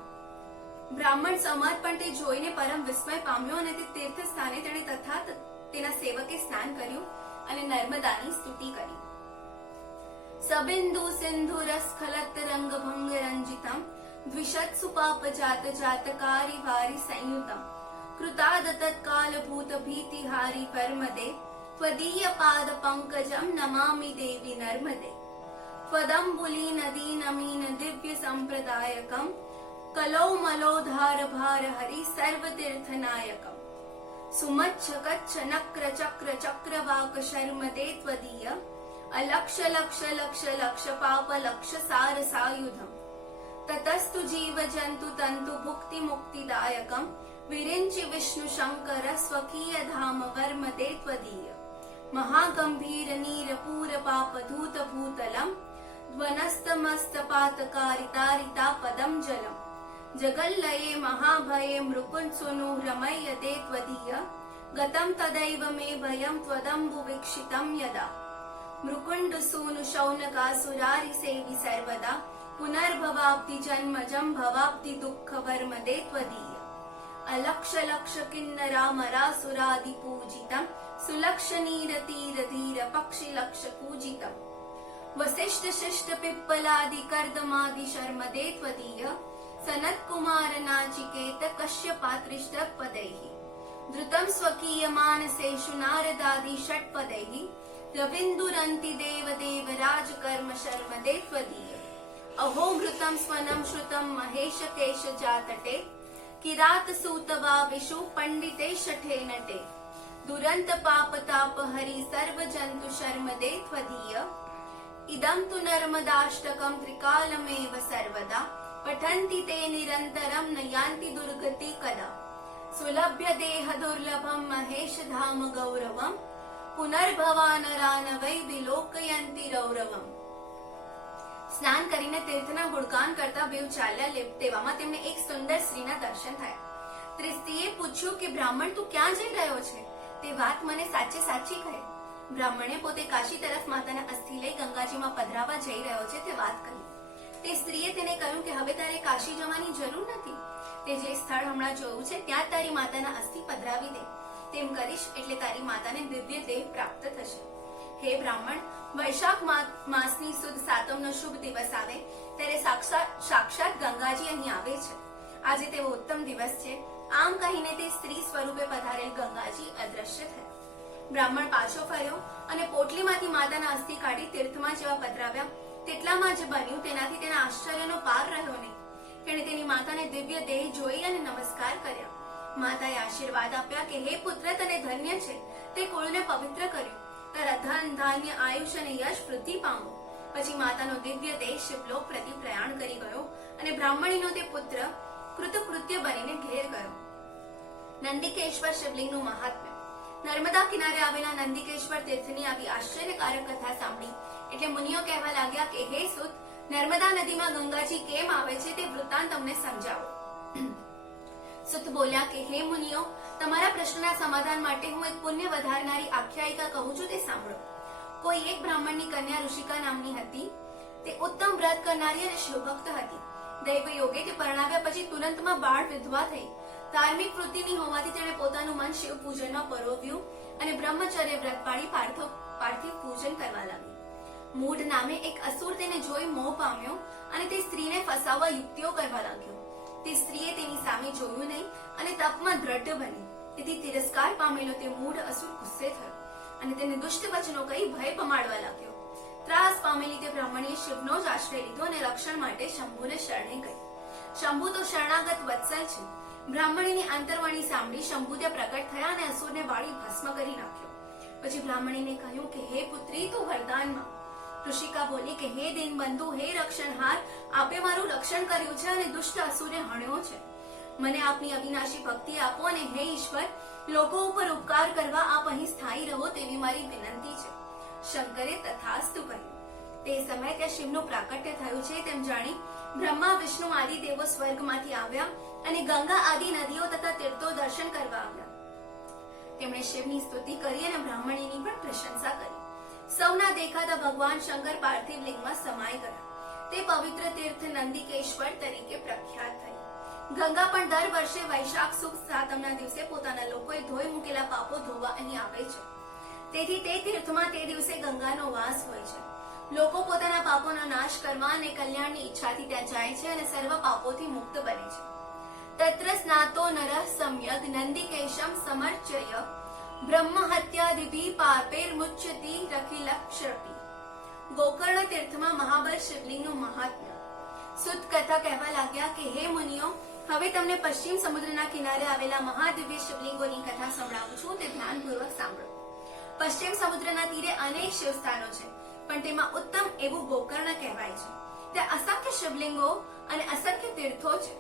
બ્રાહ્મણ સમાજ પણ તે જોઈને પરમ વિસ્મય પામ્યો અને તે તીર્થ સ્થાને તેણે તથા તેના સેવકે સ્નાન કર્યું અને નર્મદાની સ્તુતિ કરી. સબિંદુ સિંધુ રસ ખલત રંગ ભંગ રંજિતમ द्विषत्सु पाप जात जातकारी वारि संयुतम कृताद तत्काल भूत भीतिहारी परमदे त्वदीय पाद पंकजम नमामि देवी नर्मदे त्वदम्बुली नदी नमीन दिव्य संप्रदायकम कलौ मलोधार भार हरि सर्वतीर्थनायकम सुमच्छ कच्छ नक्र चक्र चक्रवाक शर्मदे त्वदीय अलक्ष लक्ष लक्ष लक्ष पाप लक्ष सार सायुधम ततस्तु जीव जंतु तंतु भुक्ति मुक्तिदायकम विरिंचि विष्णु शंकर स्वकीय धाम वर्मदे त्वदीय महागंभीर नीर पूर पाप धूत भूतलम ध्वनस्तमस्त पातकारितारिता पदम जलम जगल्लये महाभये मृकुन् सुनु रमयते त्वदीय गतं तदैव मे भयं त्वदम्बु वीक्षितं यदा मृकुण्ड सूनु शौनकासुरारि सेवि सर्वदा पुनर्भवाप्ति जन्मजं भवाप्ति दुःख वर्मदे त्वदीय अलक्ष लक्ष किन्नरा मरासुरादि पूजितं सुलक्ष नीर तीर धीर पक्षि लक्ष पूजितं वसिष्ठ शिष्ट पिप्पलादि कर्दमादि शर्मदे त्वदीय सनत कुमार नाचिकेत कश्यपात्रिष्ट पदैः द्रुतं स्वकीय मानसेषु नारदादि षट्पदैः रविन्दुरन्ति देव देव राजकर्म शर्मदे त्वदीय अहो घृतं स्वनं श्रुतं महेश केश जातटे किरात सूतवा विषु पंडिते शठे नटे दुरंत पाप ताप हरि सर्व जंतु शर्मदे त्वदीय इदं तु नर्मदाष्टकं त्रिकालमेव सर्वदा पठन्ति ते निरन्तरं न यान्ति दुर्गति कदा सुलभ्य देह दुर्लभं महेश धाम गौरवं पुनर्भवा नरा न वै विलोकयन्ति रौरवं સ્નાન કરીને તીર્થના ગુણગાન કરતા બેઉ ચાલ્યા તેવામાં તેમને એક સુંદર સ્ત્રીના દર્શન થયા તે સ્ત્રીએ પૂછ્યું કે બ્રાહ્મણ તું ક્યાં જઈ રહ્યો છે તે વાત મને સાચે સાચી કહે બ્રાહ્મણે પોતે કાશી તરફ માતાના અસ્થિ લઈ ગંગાજીમાં પધરાવા જઈ રહ્યો છે તે વાત કહી તે સ્ત્રીએ તેને કહ્યું કે હવે તારે કાશી જવાની જરૂર નથી તે જે સ્થળ હમણાં જોયું છે ત્યાં તારી માતાના અસ્થિ પધરાવી દે તેમ કરીશ એટલે તારી માતાને દિવ્ય દેહ પ્રાપ્ત થશે હે બ્રાહ્મણ વૈશાખ માસની સુદ સાતમનો શુભ દિવસ આવે ત્યારે સાક્ષાત ગંગાજી અહીં આવે છે આજે તેવો ઉત્તમ દિવસ છે આમ કહીને તે સ્ત્રી સ્વરૂપે પધારેલ ગંગાજી અદ્રશ્ય થયા બ્રાહ્મણ પાછો ફર્યો અને પોટલીમાંથી માતાના અસ્થિ કાઢી તીર્થમાં જેવા પધરાવ્યા તેટલામાં જ બન્યું તેનાથી તેના આશ્ચર્યનો પાર રહ્યો નહીં તેણે તેની માતાને દિવ્ય દેહ જોઈ અને નમસ્કાર કર્યા માતાએ આશીર્વાદ આપ્યા કે હે પુત્ર તને ધન્ય છે તે કુળને પવિત્ર કર્યું તારા ધન ધાન્ય આયુષ્ય અને યશ વૃદ્ધિ પામો પછી માતાનો દિવ્ય દેહ શિવલોક પ્રતિ પ્રયાણ કરી ગયો અને બ્રાહ્મણીનો તે પુત્ર કૃતકૃત્ય બનીને ઘેર ગયો નંદિકેશ્વર શિવલિંગનું મહાત્મ્ય નર્મદા કિનારે આવેલા નંદિકેશ્વર તીર્થની આવી આશ્ચર્યકારક કથા સાંભળી એટલે મુનિઓ કહેવા લાગ્યા કે હે સુત નર્મદા નદીમાં ગંગાજી કેમ આવે છે તે વૃત્તાંત તમને સમજાવો સુત બોલ્યા કે હે મુનિઓ તમારા પ્રશ્નના સમાધાન માટે હું એક પુણ્ય વધારનારી આખ્યાયિકા કહું છું તે સાંભળો કોઈ એક બ્રાહ્મણની કન્યા ઋષિકા નામની હતી તે ઉત્તમ વ્રત કરનારી અને શિવભક્ત હતી દૈવ યોગે તે પરણાવ્યા પછી તુરંતમાં બાળ વિધવા થઈ ધાર્મિક વૃત્તિની હોવાથી તેણે પોતાનું મન શિવ પૂજનમાં પરોવ્યું અને બ્રહ્મચર્ય વ્રત પાળી પાર્થિવ પૂજન કરવા લાગી મૂઢ નામે એક અસુર તેને જોઈ મોહ પામ્યો અને તે સ્ત્રીને ફસાવવા યુક્તિઓ કરવા લાગ્યો તે સ્ત્રીએ તેની સામે જોયું નહીં અને તપમાં દ્રઢ બની તેથી તિરસ્કાર પામેલો તે મૂઢ અસુર ગુસ્સે થયો અને તેને દુષ્ટ વચનો કહી ભય પમાડવા લાગ્યો ત્રાસ પામેલી તે બ્રાહ્મણીએ શિવનો જ આશ્રય લીધો અને રક્ષણ માટે શંભુને શરણે ગઈ શંભુ તો શરણાગત વત્સલ છે બ્રાહ્મણીની અંતરવાણી સાંભળી શંભુ ત્યાં પ્રગટ થયા અને અસુરને વાળી ભસ્મ કરી નાખ્યો પછી બ્રાહ્મણીને કહ્યું કે હે પુત્રી તું વરદાનમાં ઋષિકા બોલી કે હે દીનબંધુ હે રક્ષણહાર આપે મારું રક્ષણ કર્યું છે અને દુષ્ટ અસુરે હણ્યો છે મને આપની અવિનાશી ભક્તિ આપો અને હે ઈશ્વર લોકો ઉપર ઉપકાર કરવા આપ અહીં સ્થાયી રહો તેવી મારી વિનંતી છે શંકરે તથાસ્તુ કહ્યું તે સમયે ત્યાં શિવનું પ્રાકટ્ય થયું છે તેમ જાણી બ્રહ્મા વિષ્ણુ આદિ દેવો સ્વર્ગમાંથી આવ્યા અને ગંગા આદિ નદીઓ તથા તીર્થો દર્શન કરવા આવ્યા તેમણે શિવની સ્તુતિ કરી અને બ્રાહ્મણીની પણ પ્રશંસા કરી સૌના દેખાતા ભગવાન શંકર પાર્થિવ લિંગમાં સમાઈ ગયા તે પવિત્ર તીર્થ નંદિકેશ્વર તરીકે પ્રખ્યાત થઈ ગંગા પણ દર વર્ષે વૈશાખ સુદ સાતમના દિવસે પોતાના લોકોએ ધોઈ મૂકેલા પાપો ધોવા અહીં આવે છે તેથી તે તીર્થમાં તે દિવસે ગંગાનો વાસ હોય છે લોકો પોતાના પાપોનો નાશ કરવા અને કલ્યાણની ઈચ્છાથી ત્યાં જાય છે અને સર્વ પાપોથી મુક્ત બને છે. તત્ર સ્નાતો નરઃ સમ્યક નંદિકેશમ સમર્ચય બ્રહ્મ હત્યાદિભિ પાપૈર્મુચ્યતિ રખિલક્ષરપી. ગોકર્ણ તીર્થમાં મહાબળ શિવલિંગનું મહાત્મ્ય. સુત કથા કહેવા લાગ્યા કે હે મુનિઓ, હવે તમને પશ્ચિમ સમુદ્રના કિનારે આવેલા મહાદિવ્ય શિવલિંગોની કથા સંભળાવું છું, તે ધ્યાનપૂર્વક સાંભળો. પશ્ચિમ સમુદ્રના તીરે અનેક શિવસ્થાનો છે, પણ તેમાં ઉત્તમ એવું ગોકર્ણ કહેવાય છે. ત્યાં અસંખ્ય શિવલિંગો અને અસંખ્ય તીર્થો છે.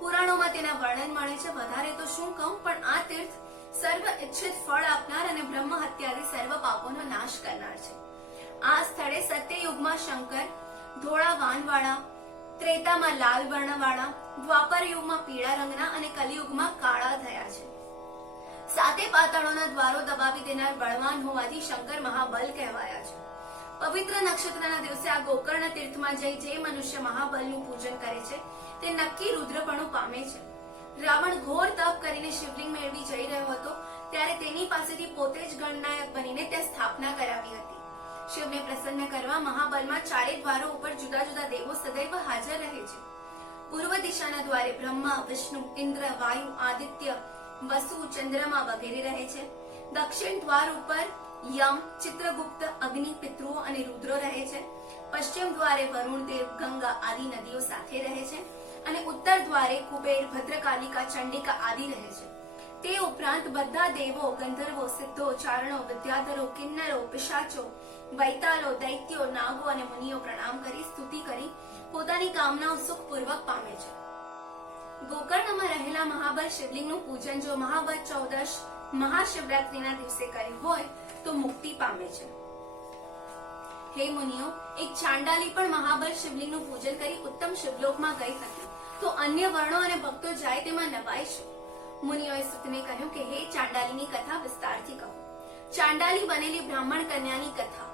પુરાણોમાં તેના વર્ણન મળે છે. વધારે તો શું કહું, પણ આ તીર્થ સર્વ ઈચ્છિત ફળ આપનાર અને બ્રહ્મ હત્યાથી સર્વ પાપોનો નાશ કરનાર છે. આ સ્થળે સત્યયુગમાં શંકર ધોળા વાનવાળા, ત્રેતામાં લાલ વર્ણવાળા, દ્વાપર યુગમાં પીળા રંગના અને કલિયુગમાં કાળા થયા છે. સાતે પાતાળોના દ્વારો દબાવી દેનાર બળવાન હોવાથી શંકર મહાબલ કહેવાયા છે. પવિત્ર નક્ષત્રના દિવસે આ ગોકર્ણ તીર્થમાં જઈ જે મનુષ્ય મહાબલનું પૂજન કરે છે તે નક્કી રુદ્રપણું પામે છે. રાવણ ઘોર તપ કરીને શિવલિંગ મેળવી જઈ રહ્યો હતો ત્યારે તેની પાસેથી પોતે જ ગણનાયક બનીને ત્યાં સ્થાપના કરાવી હતી. શિવને પ્રસન્ન કરવા મહાબલમાં ચારે દ્વારો ઉપર જુદા જુદા દેવો સદૈવ હાજર રહે છે. પૂર્વ દિશાના દ્વારે બ્રહ્મા, વિષ્ણુ, ઇન્દ્ર, વાયુ, આદિત્ય, વસુ, ચંદ્રમા વગેરે રહે છે. દક્ષિણ દ્વાર ઉપર યમ, ચિત્રગુપ્ત, અગ્નિ, પિતૃઓ અને રુદ્રો રહે છે. પશ્ચિમ દ્વારે વરુણ દેવ, ગંગા આદિ નદીઓ સાથે રહે છે અને ઉત્તર દ્વારે કુબેર, ભદ્રકાલિકા, ચંડિકા આદિ રહે છે. તે ઉપરાંત બધા દેવો, ગંધર્વો, સિદ્ધો, ચારણો, વિદ્યાધરો, કિન્નરો, પિશાચો, વૈતાલો, દૈત્યો, નાગો અને મુનિઓ પ્રણામ કરી સ્તુતિ કરી પોતાની કામનાઓ સુખપૂર્વક પામે છે. ગોકર્ણમાં રહેલા મહાબળ શિવલિંગનું પૂજન જો મહાવદ ચૌદશ મહાશિવરાત્રીના દિવસે કર્યું હોય તો મુક્તિ પામે છે. હે મુનિઓ, એક ચાંડાલી પણ મહાબળ શિવલિંગનું પૂજન કરી ઉત્તમ શિવલોકમાં ગઈ હતી, તો અન્ય વર્ણો અને ભક્તો જાય તેમાં નવાય છે. મુનિઓએ સુતને કહ્યું કે હે ચાંડાલીની કથા વિસ્તારથી કહો. ચાંડાલી બનેલી બ્રાહ્મણ કન્યાની કથા.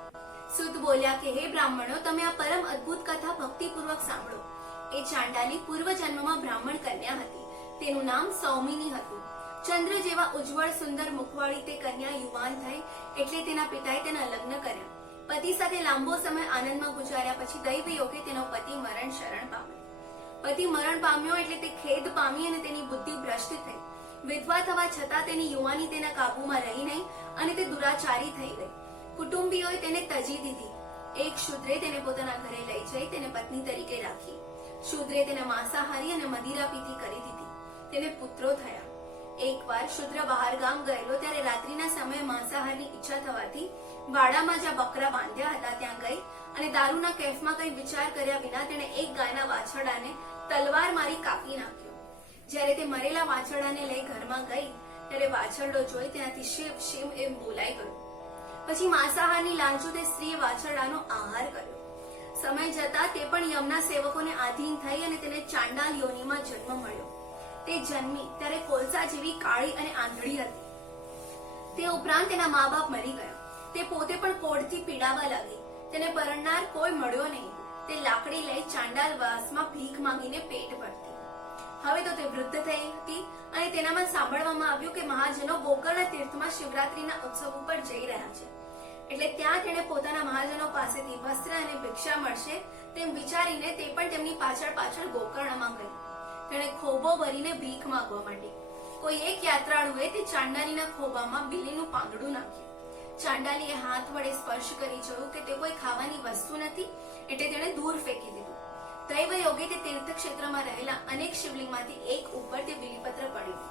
સુત બોલ્યા કે હે બ્રાહ્મણો, તમે આ પરમ અદ્ભુત કથા ભક્તિપૂર્વક સાંભળો. એ ચાંડાલી પૂર્વ જન્મમાં બ્રાહ્મણ કન્યા હતી. તેનું નામ સૌમિની હતું. ચંદ્ર જેવા ઉજ્જવળ સુંદર મુખવાળી તે કન્યા યુવાન થઈ એટલે તેના પિતાએ તેના લગ્ન કર્યા. પતિ સાથે લાંબો સમય આનંદમાં ગુજાર્યા પછી દૈવ યોગે તેનો પતિ મરણ શરણ પામ્યો. પતિ મરણ પામ્યો એટલે તે ખેદ પામી અને તેની બુદ્ધિ ભ્રષ્ટ થઈ. વિધવા થવા છતાં તેની યુવાની તેના કાબુમાં રહી નહીં અને તે દુરાચારી થઈ ગઈ. કુટુંબીઓએ તેને તજી દીધી. એક શૂદ્રે તેને પોતાના ઘરે લઈ જઈ તેને પત્ની તરીકે રાખી. શૂદ્રે તેને માંસાહારી અને મદિરા પીતી કરી દીધી. તેને પુત્રો થયા. એકવાર શૂદ્ર બહાર ગામ ગયેલો ત્યારે રાત્રિના સમયે માંસાહારની ઈચ્છા થવાથી વાડામાં જ્યાં બકરા બાંધ્યા હતા ત્યાં ગઈ અને દારૂના કેફમાં કઈ વિચાર કર્યા વિના તેણે એક ગાયના વાછરડાને તલવાર મારી કાપી નાખ્યો. જ્યારે તે મરેલા વાછરડાને લઈ ઘરમાં ગઈ ત્યારે વાછરડો જોઈ તેનાથી શિવ શિવ એમ બોલાઈ ગયો. પછી માંસાહારની લાંચુ તે સ્ત્રીએ વાછરડાનો આહાર કર્યો. સમય જતા તે પણ યમના સેવકોને આધીન થઈ અને તેને ચાંડાલ યોનિમાં જન્મ મળ્યો. તે જન્મી ત્યારે કોલસા જેવી કાળી અને આંધળી હતી. તે ઉપરાંત તેના મા બાપ મરી ગયા. તે પોતે પણ કોઢથી પીડાવા લાગી. તેને પરણનાર કોઈ મળ્યો નહીં. તે લાકડી લઈ ચાંડાલ વાસમાં ભીખ માંગીને પેટ ભરતી. હવે તો તે વૃદ્ધ થઈ હતી અને તેનામાં સાંભળવામાં આવ્યું કે મહાજનો ગોકર્ણ તીર્થમાં શિવરાત્રીના ઉત્સવ ઉપર જઈ રહ્યા છે. એટલે ત્યાં તેણે પોતાના મહાજનો પાસેથી વસ્ત્ર અને ભિક્ષા મળશે તેમ વિચારીને તે પણ તેમની પાછળ પાછળ ગોકર્ણમાં ગઈ. તેણે ખોબો ભરીને ભીખ માંગવા માંડી. કોઈ એક યાત્રાળુએ તે ચાંડાલીના ખોબામાં બિલીનું પાંદડું નાખ્યું. ચાંડાલીએ હાથ વડે સ્પર્શ કરી જોયું કે તે કોઈ ખાવાની વસ્તુ નથી એટલે તેણે દૂર ફેંકી દીધું. દૈવ યોગે તે તીર્થ ક્ષેત્રમાં રહેલા અનેક શિવલિંગમાંથી એક ઉપર તે બિલીપત્ર પડ્યું.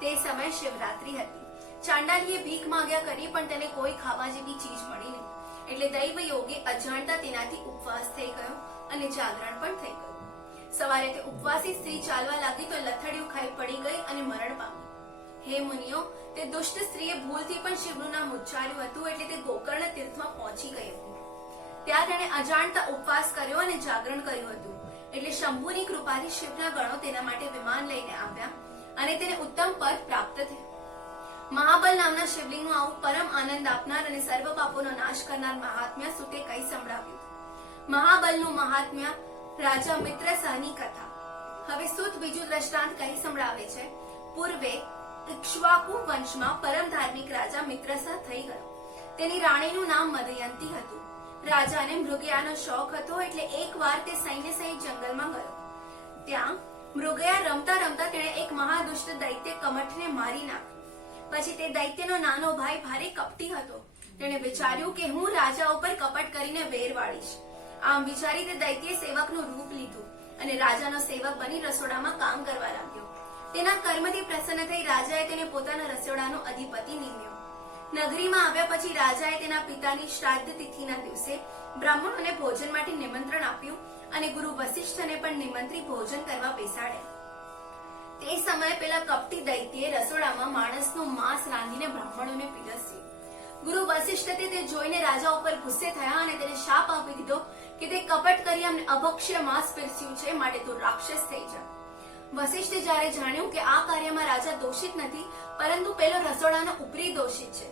તે સમયે શિવરાત્રી હતી. ચાંડાલીએ ભીખ માંગ્યા કરી પણ તેને કોઈ ખાવા જેવી ચીજ મળી નહીં. એટલે દૈવ યોગે અજાણતા તેનાથી ઉપવાસ થઈ ગયો અને જાગરણ પણ થઈ ગયું. સવારે તે ઉપવાસી સ્ત્રી ચાલવા લાગી તો લથડિયું ખાઈ પડી ગઈ અને મરણ પામી. હે મુનિઓ, તે દુષ્ટ સ્ત્રીએ ભૂલથી પણ શિવનું નામ ઉચ્ચાર્યું હતું એટલે તે ગોકર્ણ તીર્થમાં પહોંચી ગઈ હતી. ત્યાં તેણે અજાણતા ઉપવાસ કર્યો અને જાગરણ કર્યું હતું. એટલે શંભુની કૃપાથી શિવના ગણો તેના માટે વિમાન લઈને આવ્યા અને તેને ઉત્તમ પદ પ્રાપ્ત થયું. મહાબલ નામના શિવલિંગનું આવું પરમ આનંદ આપનાર અને સર્વ પાપોનો નાશ કરનાર મહાત્મ્ય સુતે કઈ સંભળાવ્યું. મહાબલનું મહાત્મ્ય રાજા મિત્રસહની કથા. હવે સુત બીજું દ્રષ્ટાંત કહી સંભળાવે છે. પૂર્વે ઇક્ષ્વાકુ વંશમાં પરમ ધાર્મિક રાજા મિત્રસહ થઈ ગયો. તેની રાણીનું નામ મદયંતી હતું. રાજાને મૃગયાનો શોખ હતો, એટલે એકવાર તે સૈન્ય સહિત જંગલમાં ગયો. ત્યાં મૃગયા રમતા રમતા તેણે એક મહાદુષ્ટ દૈત્ય કમઠને મારી નાખ્યો. પછી તે દૈત્યનો નાનો ભાઈ ભારે કપટી હતો. તેણે વિચાર્યું કે હું રાજા ઉપર કપટ કરીને વેર વાળીશ. આમ વિચારી તે દૈત્યે સેવકનું રૂપ લીધું અને રાજાનો સેવક બની રસોડામાં કામ કરવા લાગ્યો. તેના કર્મથી પ્રસન્ન થઈ રાજાએ તેને પોતાના રસોડાનો અધિપતિ નિમ્યો. નગરીમાં આવ્યા પછી રાજાએ તેના પિતાની શ્રાદ્ધ તિથિના દિવસે બ્રાહ્મણોને ભોજન માટે નિમંત્રણ આપ્યું અને ગુરુ વશિષ્ઠને પણ નિમંત્રી ભોજન કરવા બેસાડ્યા. તે સમયે પેલા કપટી દૈત્યે રસોડામાં માણસનું માંસ રાંધીને બ્રાહ્મણોને પીરસ્યું. ગુરુ વશિષ્ઠે તે જોઈને રાજા ઉપર ગુસ્સે થયા અને તેને શાપ આપી દીધો કે તે કપટ કરી અમને અભક્ષ્ય માંસ પીરસ્યું છે, માટે તું રાક્ષસ થઈ જા. વશિષ્ઠે જ્યારે જાણ્યું કે આ કાર્યમાં રાજા દોષિત નથી, પરંતુ પેલો રસોડાનો ઉપરી દોષિત છે,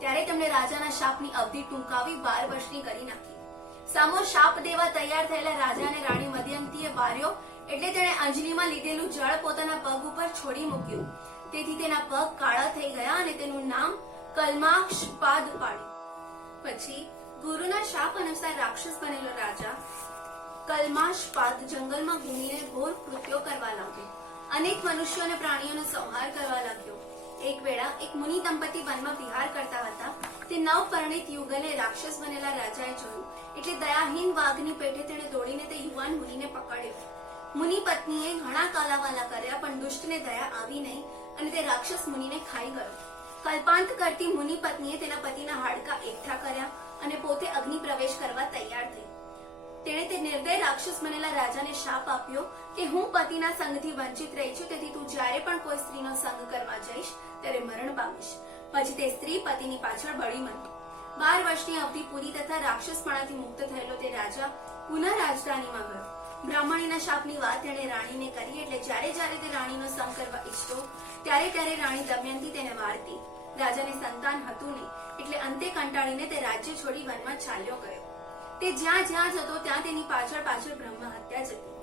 ત્યારે તેમણે રાજાના શાપની અવધિ ટૂંકાવી 12 વર્ષની કરી નાખી. સામો શાપ દેવા તૈયાર થયેલા રાજાને રાણી મદયંતીએ વાર્યો, એટલે તેણે અંજલિમાં લીધેલું જળ પોતાના પગ ઉપર છોડી મૂક્યું. તેથી તેના પગ કાળા થઈ ગયા અને તેનું નામ કલ્માક્ષપાદ પાડ્યું. પછી ગુરુના શાપ અનુસાર રાક્ષસ બનેલો રાજા કલ્માશપાદ જંગલમાં ઘૂમીને ઘોર કૃત્યો કરવા લાગ્યો. અનેક મનુષ્યો અને પ્રાણીઓનો સંહાર કરવા લાગ્યો. એક વેળા એક મુનિ દંપતી વનમાં વિહાર કરતા હતા. તે નવપરિણીત યુગલે રાક્ષસ બનેલા રાજાએ જોયું, એટલે દયાહીન વાઘની પેટે તેણે દોડીને તે યુવાન મુનિને પકડ્યો. મુનિ પત્નીએ ઘણા કાલાવાલા કર્યા, પણ દુષ્ટને દયા આવી નહીં અને તે રાક્ષસ મુનિને ખાઈ ગયો. કલ્પાંત કરતી મુનિ પત્નીએ તેના પતિના હાડકાં એકઠા કર્યા અને પોતે અગ્નિ પ્રવેશ કરવા તૈયાર થઈ. તેણે તે નિર્દય રાક્ષસ બનેલા રાજાને શાપ આપ્યો કે હું પતિના સંગથી વંચિત રહી છું, તેથી તું જ્યારે પણ કોઈ સ્ત્રીનો સંગ કરવા જઈશ ત્યારે મરણ પામીશ. પછી તે સ્ત્રી પતિની પાછળ બળી મરી. 12 વર્ષની અવધિ પૂરી થતા રાક્ષસપણાથી મુક્ત થયેલો તે રાજા પુનઃ રાજધાનીમાં ગયો. બ્રાહ્મણીના શાપની વાત તેણે રાણીને કરી, એટલે જ્યારે જ્યારે તે રાણીનો સંગ કરવા ઈચ્છતો ત્યારે ત્યારે રાણી દમયંતી તેને વારતી. રાજાને સંતાન હતું નહીં, એટલે અંતે કંટાળીને તે રાજ્ય છોડી વનમાં ચાલ્યો ગયો. તે જ્યાં જ્યાં જતો ત્યાં તેની પાછળ પાછળ બ્રહ્મ હત્યા જતી.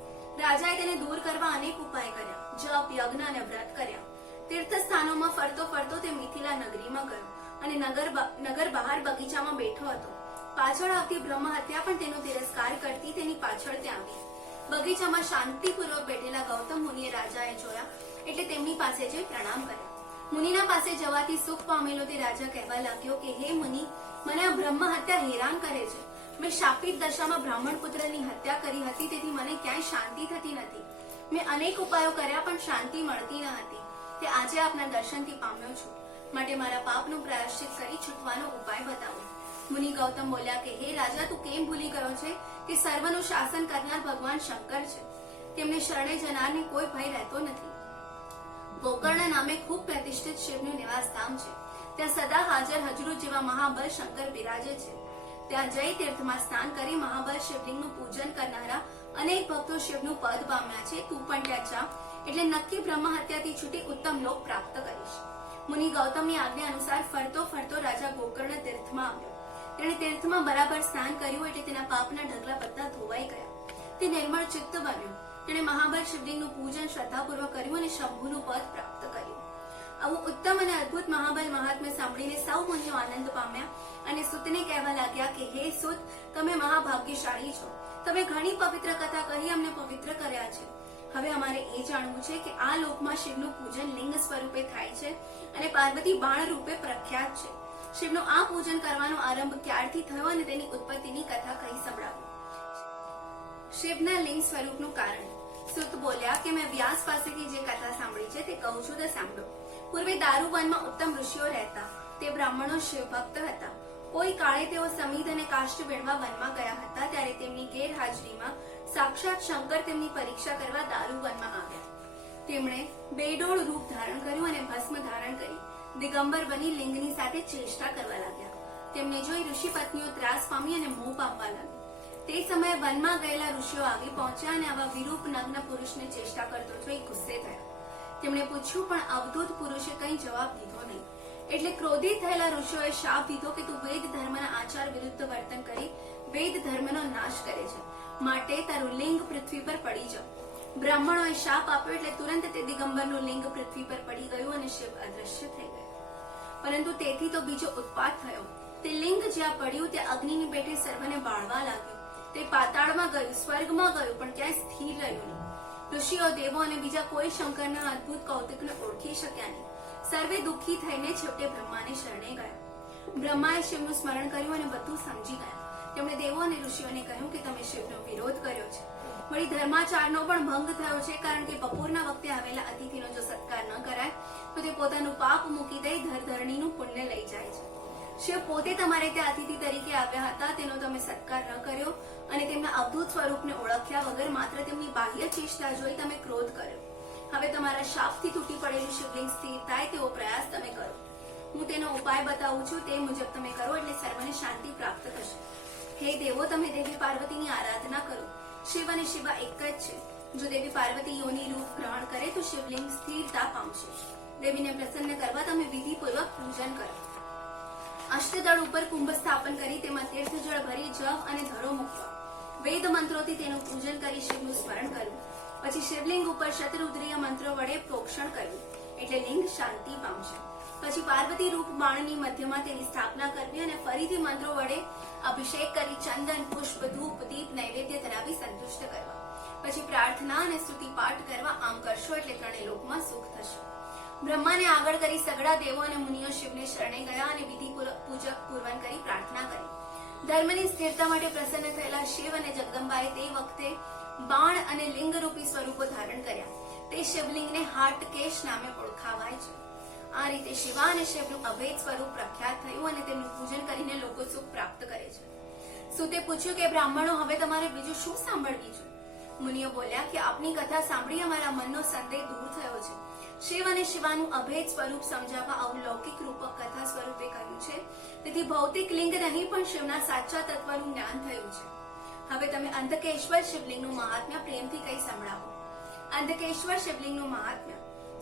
રાજાએ તેને દૂર કરવા અનેક ઉપાય કર્યા, જપ, યજ્ઞ અને વ્રત કર્યા. તીર્થ સ્થાનોમાં ફરતો ફરતો તે મિથિલા નગરીમાં ગયો અને નગર બહાર બગીચામાં બેઠો હતો. પાછળ આવતી બ્રહ્મ હત્યા પણ તેનો તિરસ્કાર કરતી તેની પાછળ ત્યાં આવી. બગીચામાં શાંતિપૂર્વક બેઠેલા ગૌતમ મુનિએ રાજાએ જોયા, એટલે તેમની પાસે જઈ પ્રણામ કર્યા. મુનિના પાસે જવાથી સુખ પામેલો તે રાજા કહેવા લાગ્યો કે હે મુનિ, મને આ બ્રહ્મ હત્યા હેરાન કરે છે. મેં શાપિત દશામાં બ્રાહ્મણ પુત્રની હત્યા કરી હતી, તેથી મને ક્યાંય શાંતિ થતી નથી. મેં અનેક ઉપાયો કર્યા, પણ શાંતિ મળતી ન હતી. તે આજે આપના દર્શનથી પામ્યો છું, માટે મારા પાપનું પ્રાયશ્ચિત કરી છૂટવાનો ઉપાય બતાવો. મુનિ ગૌતમ બોલ્યા કે હે રાજા, તું કેમ ભૂલી ગયો છે કે સર્વનું શાસન કરનાર ભગવાન શંકર છે. તેમને શરણે જનારને કોઈ ભય રહેતો નથી. ગોકર્ણ નામે ખૂબ પ્રતિષ્ઠિત શિવનું નિવાસ ધામ છે. ત્યાં સદા હાજર હજરૂ જેવા મહાબળ શંકર બિરાજે છે. ત્યાં જય તીર્થમાં સ્નાન કરી મહાબળ શિવલિંગનું પૂજન કરનારા અનેક ભક્તો શિવનું પદ પામ્યા છે. તું પણ ત્યાં જા, એટલે નક્કી બ્રહ્મ હત્યાથી છૂટી ઉત્તમ લોક પ્રાપ્ત કરીશ. મુનિ ગૌતમની આજ્ઞા અનુસાર ફરતો ફરતો રાજા ગોકર્ણ તીર્થમાં આવ્યો. તેણે તીર્થમાં બરાબર સ્નાન કર્યું, એટલે તેના પાપના ઢગલા બધા ધોવાઈ ગયા. તે નિર્મળ ચિત્ત બન્યો. તેણે મહાબળ શિવલિંગનું પૂજન શ્રદ્ધાપૂર્વક કર્યું અને શંભુનું પદ પ્રાપ્ત કર્યું. આવું ઉત્તમ અને અદ્ભુત મહાબળ મહાત્મ્ય સાંભળીને સૌ મુનિઓ આનંદ પામ્યા અને સુતને કહેવા લાગ્યા કે હે સુત, તમે મહાભાગ્યશાળી છો. તમે ઘણી પવિત્ર કથા કહી અમને પવિત્ર કર્યા છે. હવે અમારે એ જાણવું છે કે આ લોકમાં શિવનું પૂજન લિંગ સ્વરૂપે થાય છે અને પાર્વતી બાણ રૂપે પ્રખ્યાત છે. શિવનું આ પૂજન કરવાનો આરંભ ક્યારથી થયો અને તેની ઉત્પત્તિની કથા કહી સંભળાવો. શિવના લિંગ સ્વરૂપનું કારણ. સુત બોલ્યા કે મેં વ્યાસ પાસેથી જે કથા સાંભળી છે તે કહું છું, તે સાંભળો. પૂર્વે દારૂવનમાં ઉત્તમ ઋષિઓ રહેતા. તે બ્રાહ્મણો શિવ ભક્ત હતા. કોઈ કાળે તેઓ સમિધ અને કાષ્ઠ વીણવા વનમાં ગયા હતા, ત્યારે તેમની ગેરહાજરીમાં સાક્ષાત શંકર તેમની પરીક્ષા કરવા દારૂવનમાં આવ્યા. તેમણે બેડોળ રૂપ ધારણ કર્યું અને ભસ્મ ધારણ કરી દિગંબર બની લિંગની સાથે ચેષ્ટા કરવા લાગ્યા. તેમને જોઈ ઋષિ પત્નીઓ ત્રાસ પામી અને મોહ પામવા લાગી. તે સમયે વનમાં ગયેલા ઋષિઓ આવી પહોંચ્યા અને આવા વિરૂપ નગ્ન પુરુષને ચેષ્ટા કરતો જોઈ ગુસ્સે થયા. તેમણે પૂછ્યું, પણ અવધૂત પુરુષે કંઈ જવાબ દીધો નહીં. એટલે ક્રોધિત થયેલા ઋષિઓએ શાપ દીધો કે તું વેદ ધર્મના આચાર વિરુદ્ધ વર્તન કરી વેદ ધર્મનો નાશ કરે છે, માટે તારું લિંગ પૃથ્વી પર પડી જાવ. બ્રાહ્મણોએ શાપ આપ્યો, એટલે તુરંત તે દિગંબરનું લિંગ પૃથ્વી પર પડી ગયું અને શિવ અદ્રશ્ય થઈ ગયા. પરંતુ તેથી તો બીજો ઉત્પાત થયો. તે લિંગ જ્યાં પડ્યું તે અગ્નિની પેટે સર્વને બાળવા લાગ્યું. તે પાતાળમાં ગયું, સ્વર્ગમાં ગયું, પણ ક્યાંય સ્થિર રહ્યું નહીં. ઋષિઓ, દેવો અને બીજા કોઈ શંકરના અદ્ભુત કૌતુકને ઓળખી શક્યા નહીં. સર્વે દુઃખી થઈને છેવટે બ્રહ્માને શરણે ગયા. બ્રહ્માએ શિવનું સ્મરણ કર્યું અને બધું સમજી ગયા. તેમણે દેવો અને ઋષિઓને કહ્યું કે તમે શિવનો વિરોધ કર્યો છે. વળી ધર્માચારનો પણ ભંગ થયો છે, કારણ કે બપોરના વખતે આવેલા અતિથિનો જો સત્કાર ન કરાય તો તે પોતાનું પાપ મૂકી દઈ ધરધરણીનું પુણ્ય લઈ જાય છે. શિવ પોતે તમારે ત્યાં અતિથિ તરીકે આવ્યા હતા, તેનો તમે સત્કાર ન કર્યો અને તેમના અદ્ભુત સ્વરૂપને ઓળખ્યા વગર માત્ર તેમની બાહ્ય ચેષ્ટા જોઈ તમે ક્રોધ કર્યો. હવે તમારા શાપથી તૂટી પડેલું શિવલિંગ સ્થિર થાય તેવો પ્રયાસ તમે કરો. હું તેનો ઉપાય બતાવું છું, તે મુજબ તમે કરો એટલે સર્વને શાંતિ પ્રાપ્ત થશે. હે દેવો, તમે દેવી પાર્વતીની આરાધના કરો. શિવ અને શિવા એક જ છે. જો દેવી પાર્વતી યોની રૂપ ગ્રહણ કરે તો શિવલિંગ સ્થિરતા પામશે. દેવીને પ્રસન્ન કરવા તમે વિધિપૂર્વક પૂજન કરો. અષ્ટદળ ઉપર કુંભ સ્થાપન કરી તેમાં તીર્થજળ ભરી જવ અને ધરો મૂકવા. વેદ મંત્રોથી તેનું પૂજન કરી શિવનું સ્મરણ કરવું. પછી શિવલિંગ ઉપર શતરુદ્રીય મંત્રો વડે પ્રોક્ષણ કરવું એટલે લિંગ શાંતિ પામશે. પછી પાર્વતી રૂપ બાણની મધ્યમાં તેની સ્થાપના કરવી અને ફરીથી મંત્રો વડે અભિષેક કરી ચંદન, પુષ્પ, ધૂપ, દીપ નૈવેદ્ય ધરાવી સંતુષ્ટ કરવા. પછી પ્રાર્થના અને સ્તુતિ પાઠ કરવા. આમ કરશો એટલે ત્રણેય લોકમાં સુખ થશે. બ્રહ્માને આગળ કરી સગળા દેવો અને મુનિઓ શિવને શરણે ગયા અને વિધિ પૂજક પૂર્વન કરી પ્રાર્થના કરી. ધર્મની સ્થિરતા માટે પ્રસન્ન થયેલા શિવ અને જગદંબાએ તે વખતે બાણ અને લિંગરૂપી સ્વરૂપો ધારણ કર્યા. તે શિવલિંગને હાટકેશ નામે ઓળખાવાય છે. આ રીતે શિવા અને શિવનું અભેદ સ્વરૂપ પ્રખ્યાત થયું અને તેમનું પૂજન કરીને લોકો સુખ પ્રાપ્ત કરે છે. સુતે પૂછ્યું કે બ્રાહ્મણો, હવે તમારે બીજું શું સાંભળવી છે? મુનિઓ બોલ્યા કે આપની કથા સાંભળી અમારા મનનો સંદેહ દૂર થયો છે. શિવ અને શિવાનું અભેદ સ્વરૂપ સમજાવવા આવું લૌકિક રૂપક કથા સ્વરૂપે કર્યું છે. તેથી ભૌતિક લિંગ નહીં પણ શિવના સાચા તત્વનું જ્ઞાન થયું છે. હવે તમે અંધકેશ્વર શિવલિંગનું મહાત્મ્ય પ્રેમથી કઈ સંભળાવો. અંધકેશ્વર શિવલિંગનું મહાત્મ્ય.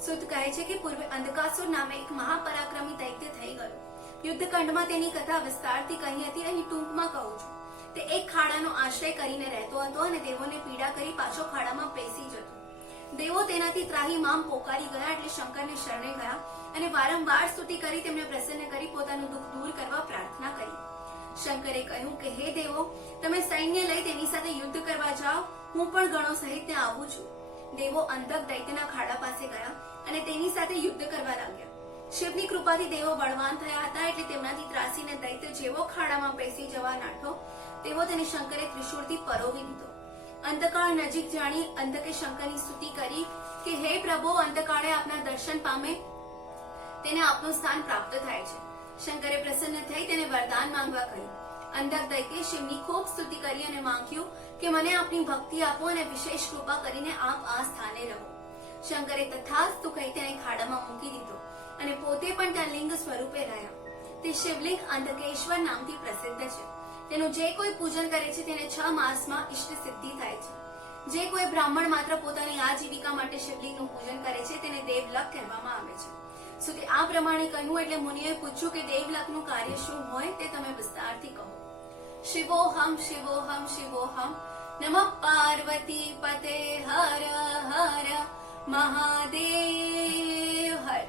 સુત કહે છે કે પૂર્વે અંધકાસુર નામે એક મહાપરાક્રમી દૈત્ય થઈ ગયો. યુદ્ધકાંડમાં તેની કથા વિસ્તારથી કહી હતી, અહીં ટૂંકમાં કહું છું. તે એક ખાડાનો આશ્રય કરીને રહેતો હતો અને દેવોને પીડા કરી પાછો ખાડામાં પેસી જતો. દેવો તેનાથી ત્રાહીમામ પોકારી ગયા એટલે શંકરને શરણે ગયા અને વારંવાર સ્તુતિ કરી તેમને પ્રસન્ન કરી પોતાનું દુઃખ દૂર કરવા પ્રાર્થના કરી. શંકરે કહ્યું કે હે દેવો, તમે સૈન્ય લઈ તેની સાથે યુદ્ધ કરવા જાઓ, હું પણ ગણો સહિત ત્યાં આવું છું. દેવો અંધક દૈત્યના ખાડા પાસે ગયા અને તેની સાથે યુદ્ધ કરવા લાગ્યા. શિવની કૃપાથી દેવો બળવાન થયા હતા એટલે તેમનાથી ત્રાસીને દૈત્ય જેવો ખાડામાં પેસી જવા નાઠો તેવો તેને શંકરે ત્રિશૂળથી પરોવી દીધો. અંતકાળ નજીક જાણી અંધકે શંકરની સ્તુતિ કરી કે હે પ્રભુ, અંતકાળે આપના દર્શન પામે તેને આપનું સ્થાન પ્રાપ્ત થાય છે. શંકરે પ્રસન્ન થઈ તેને વરદાન માંગવા કહ્યું. અંધક દૈત્યે શિવની ખૂબ સ્તુતિ કરી અને માંગ્યું કે મને આપની ભક્તિ આપો અને વિશેષ કૃપા કરીને આપ આ સ્થાને રહો. શંકરે તથાસ્તુ કહી તેને ખાડામાં મૂકી દીધો અને પોતે પણ ત્યાં લિંગ સ્વરૂપે રહ્યા. તે શિવલિંગ અંધકેશ્વર નામથી પ્રસિદ્ધ છે. તેનું જે કોઈ પૂજન કરે છે તેને 6 માસમાં ઇષ્ટ સિદ્ધિ થાય છે. જે કોઈ બ્રાહ્મણ માત્ર પોતાની આજીવિકા માટે શિવલિંગનું પૂજન કરે છે તેને દેવલક કહેવામાં આવે છે. સુતે આ પ્રમાણે કહ્યું એટલે મુનિએ પૂછ્યું કે દેવલકનું કાર્ય શું હોય તે તમે વિસ્તારથી કહો. શિવોહમ શિવોહમ શિવોહમ નમઃ પાર્વતી પતે હર હર મહાદેવ હર.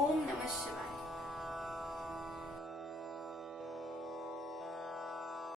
ઓમ નમઃ શિવાય.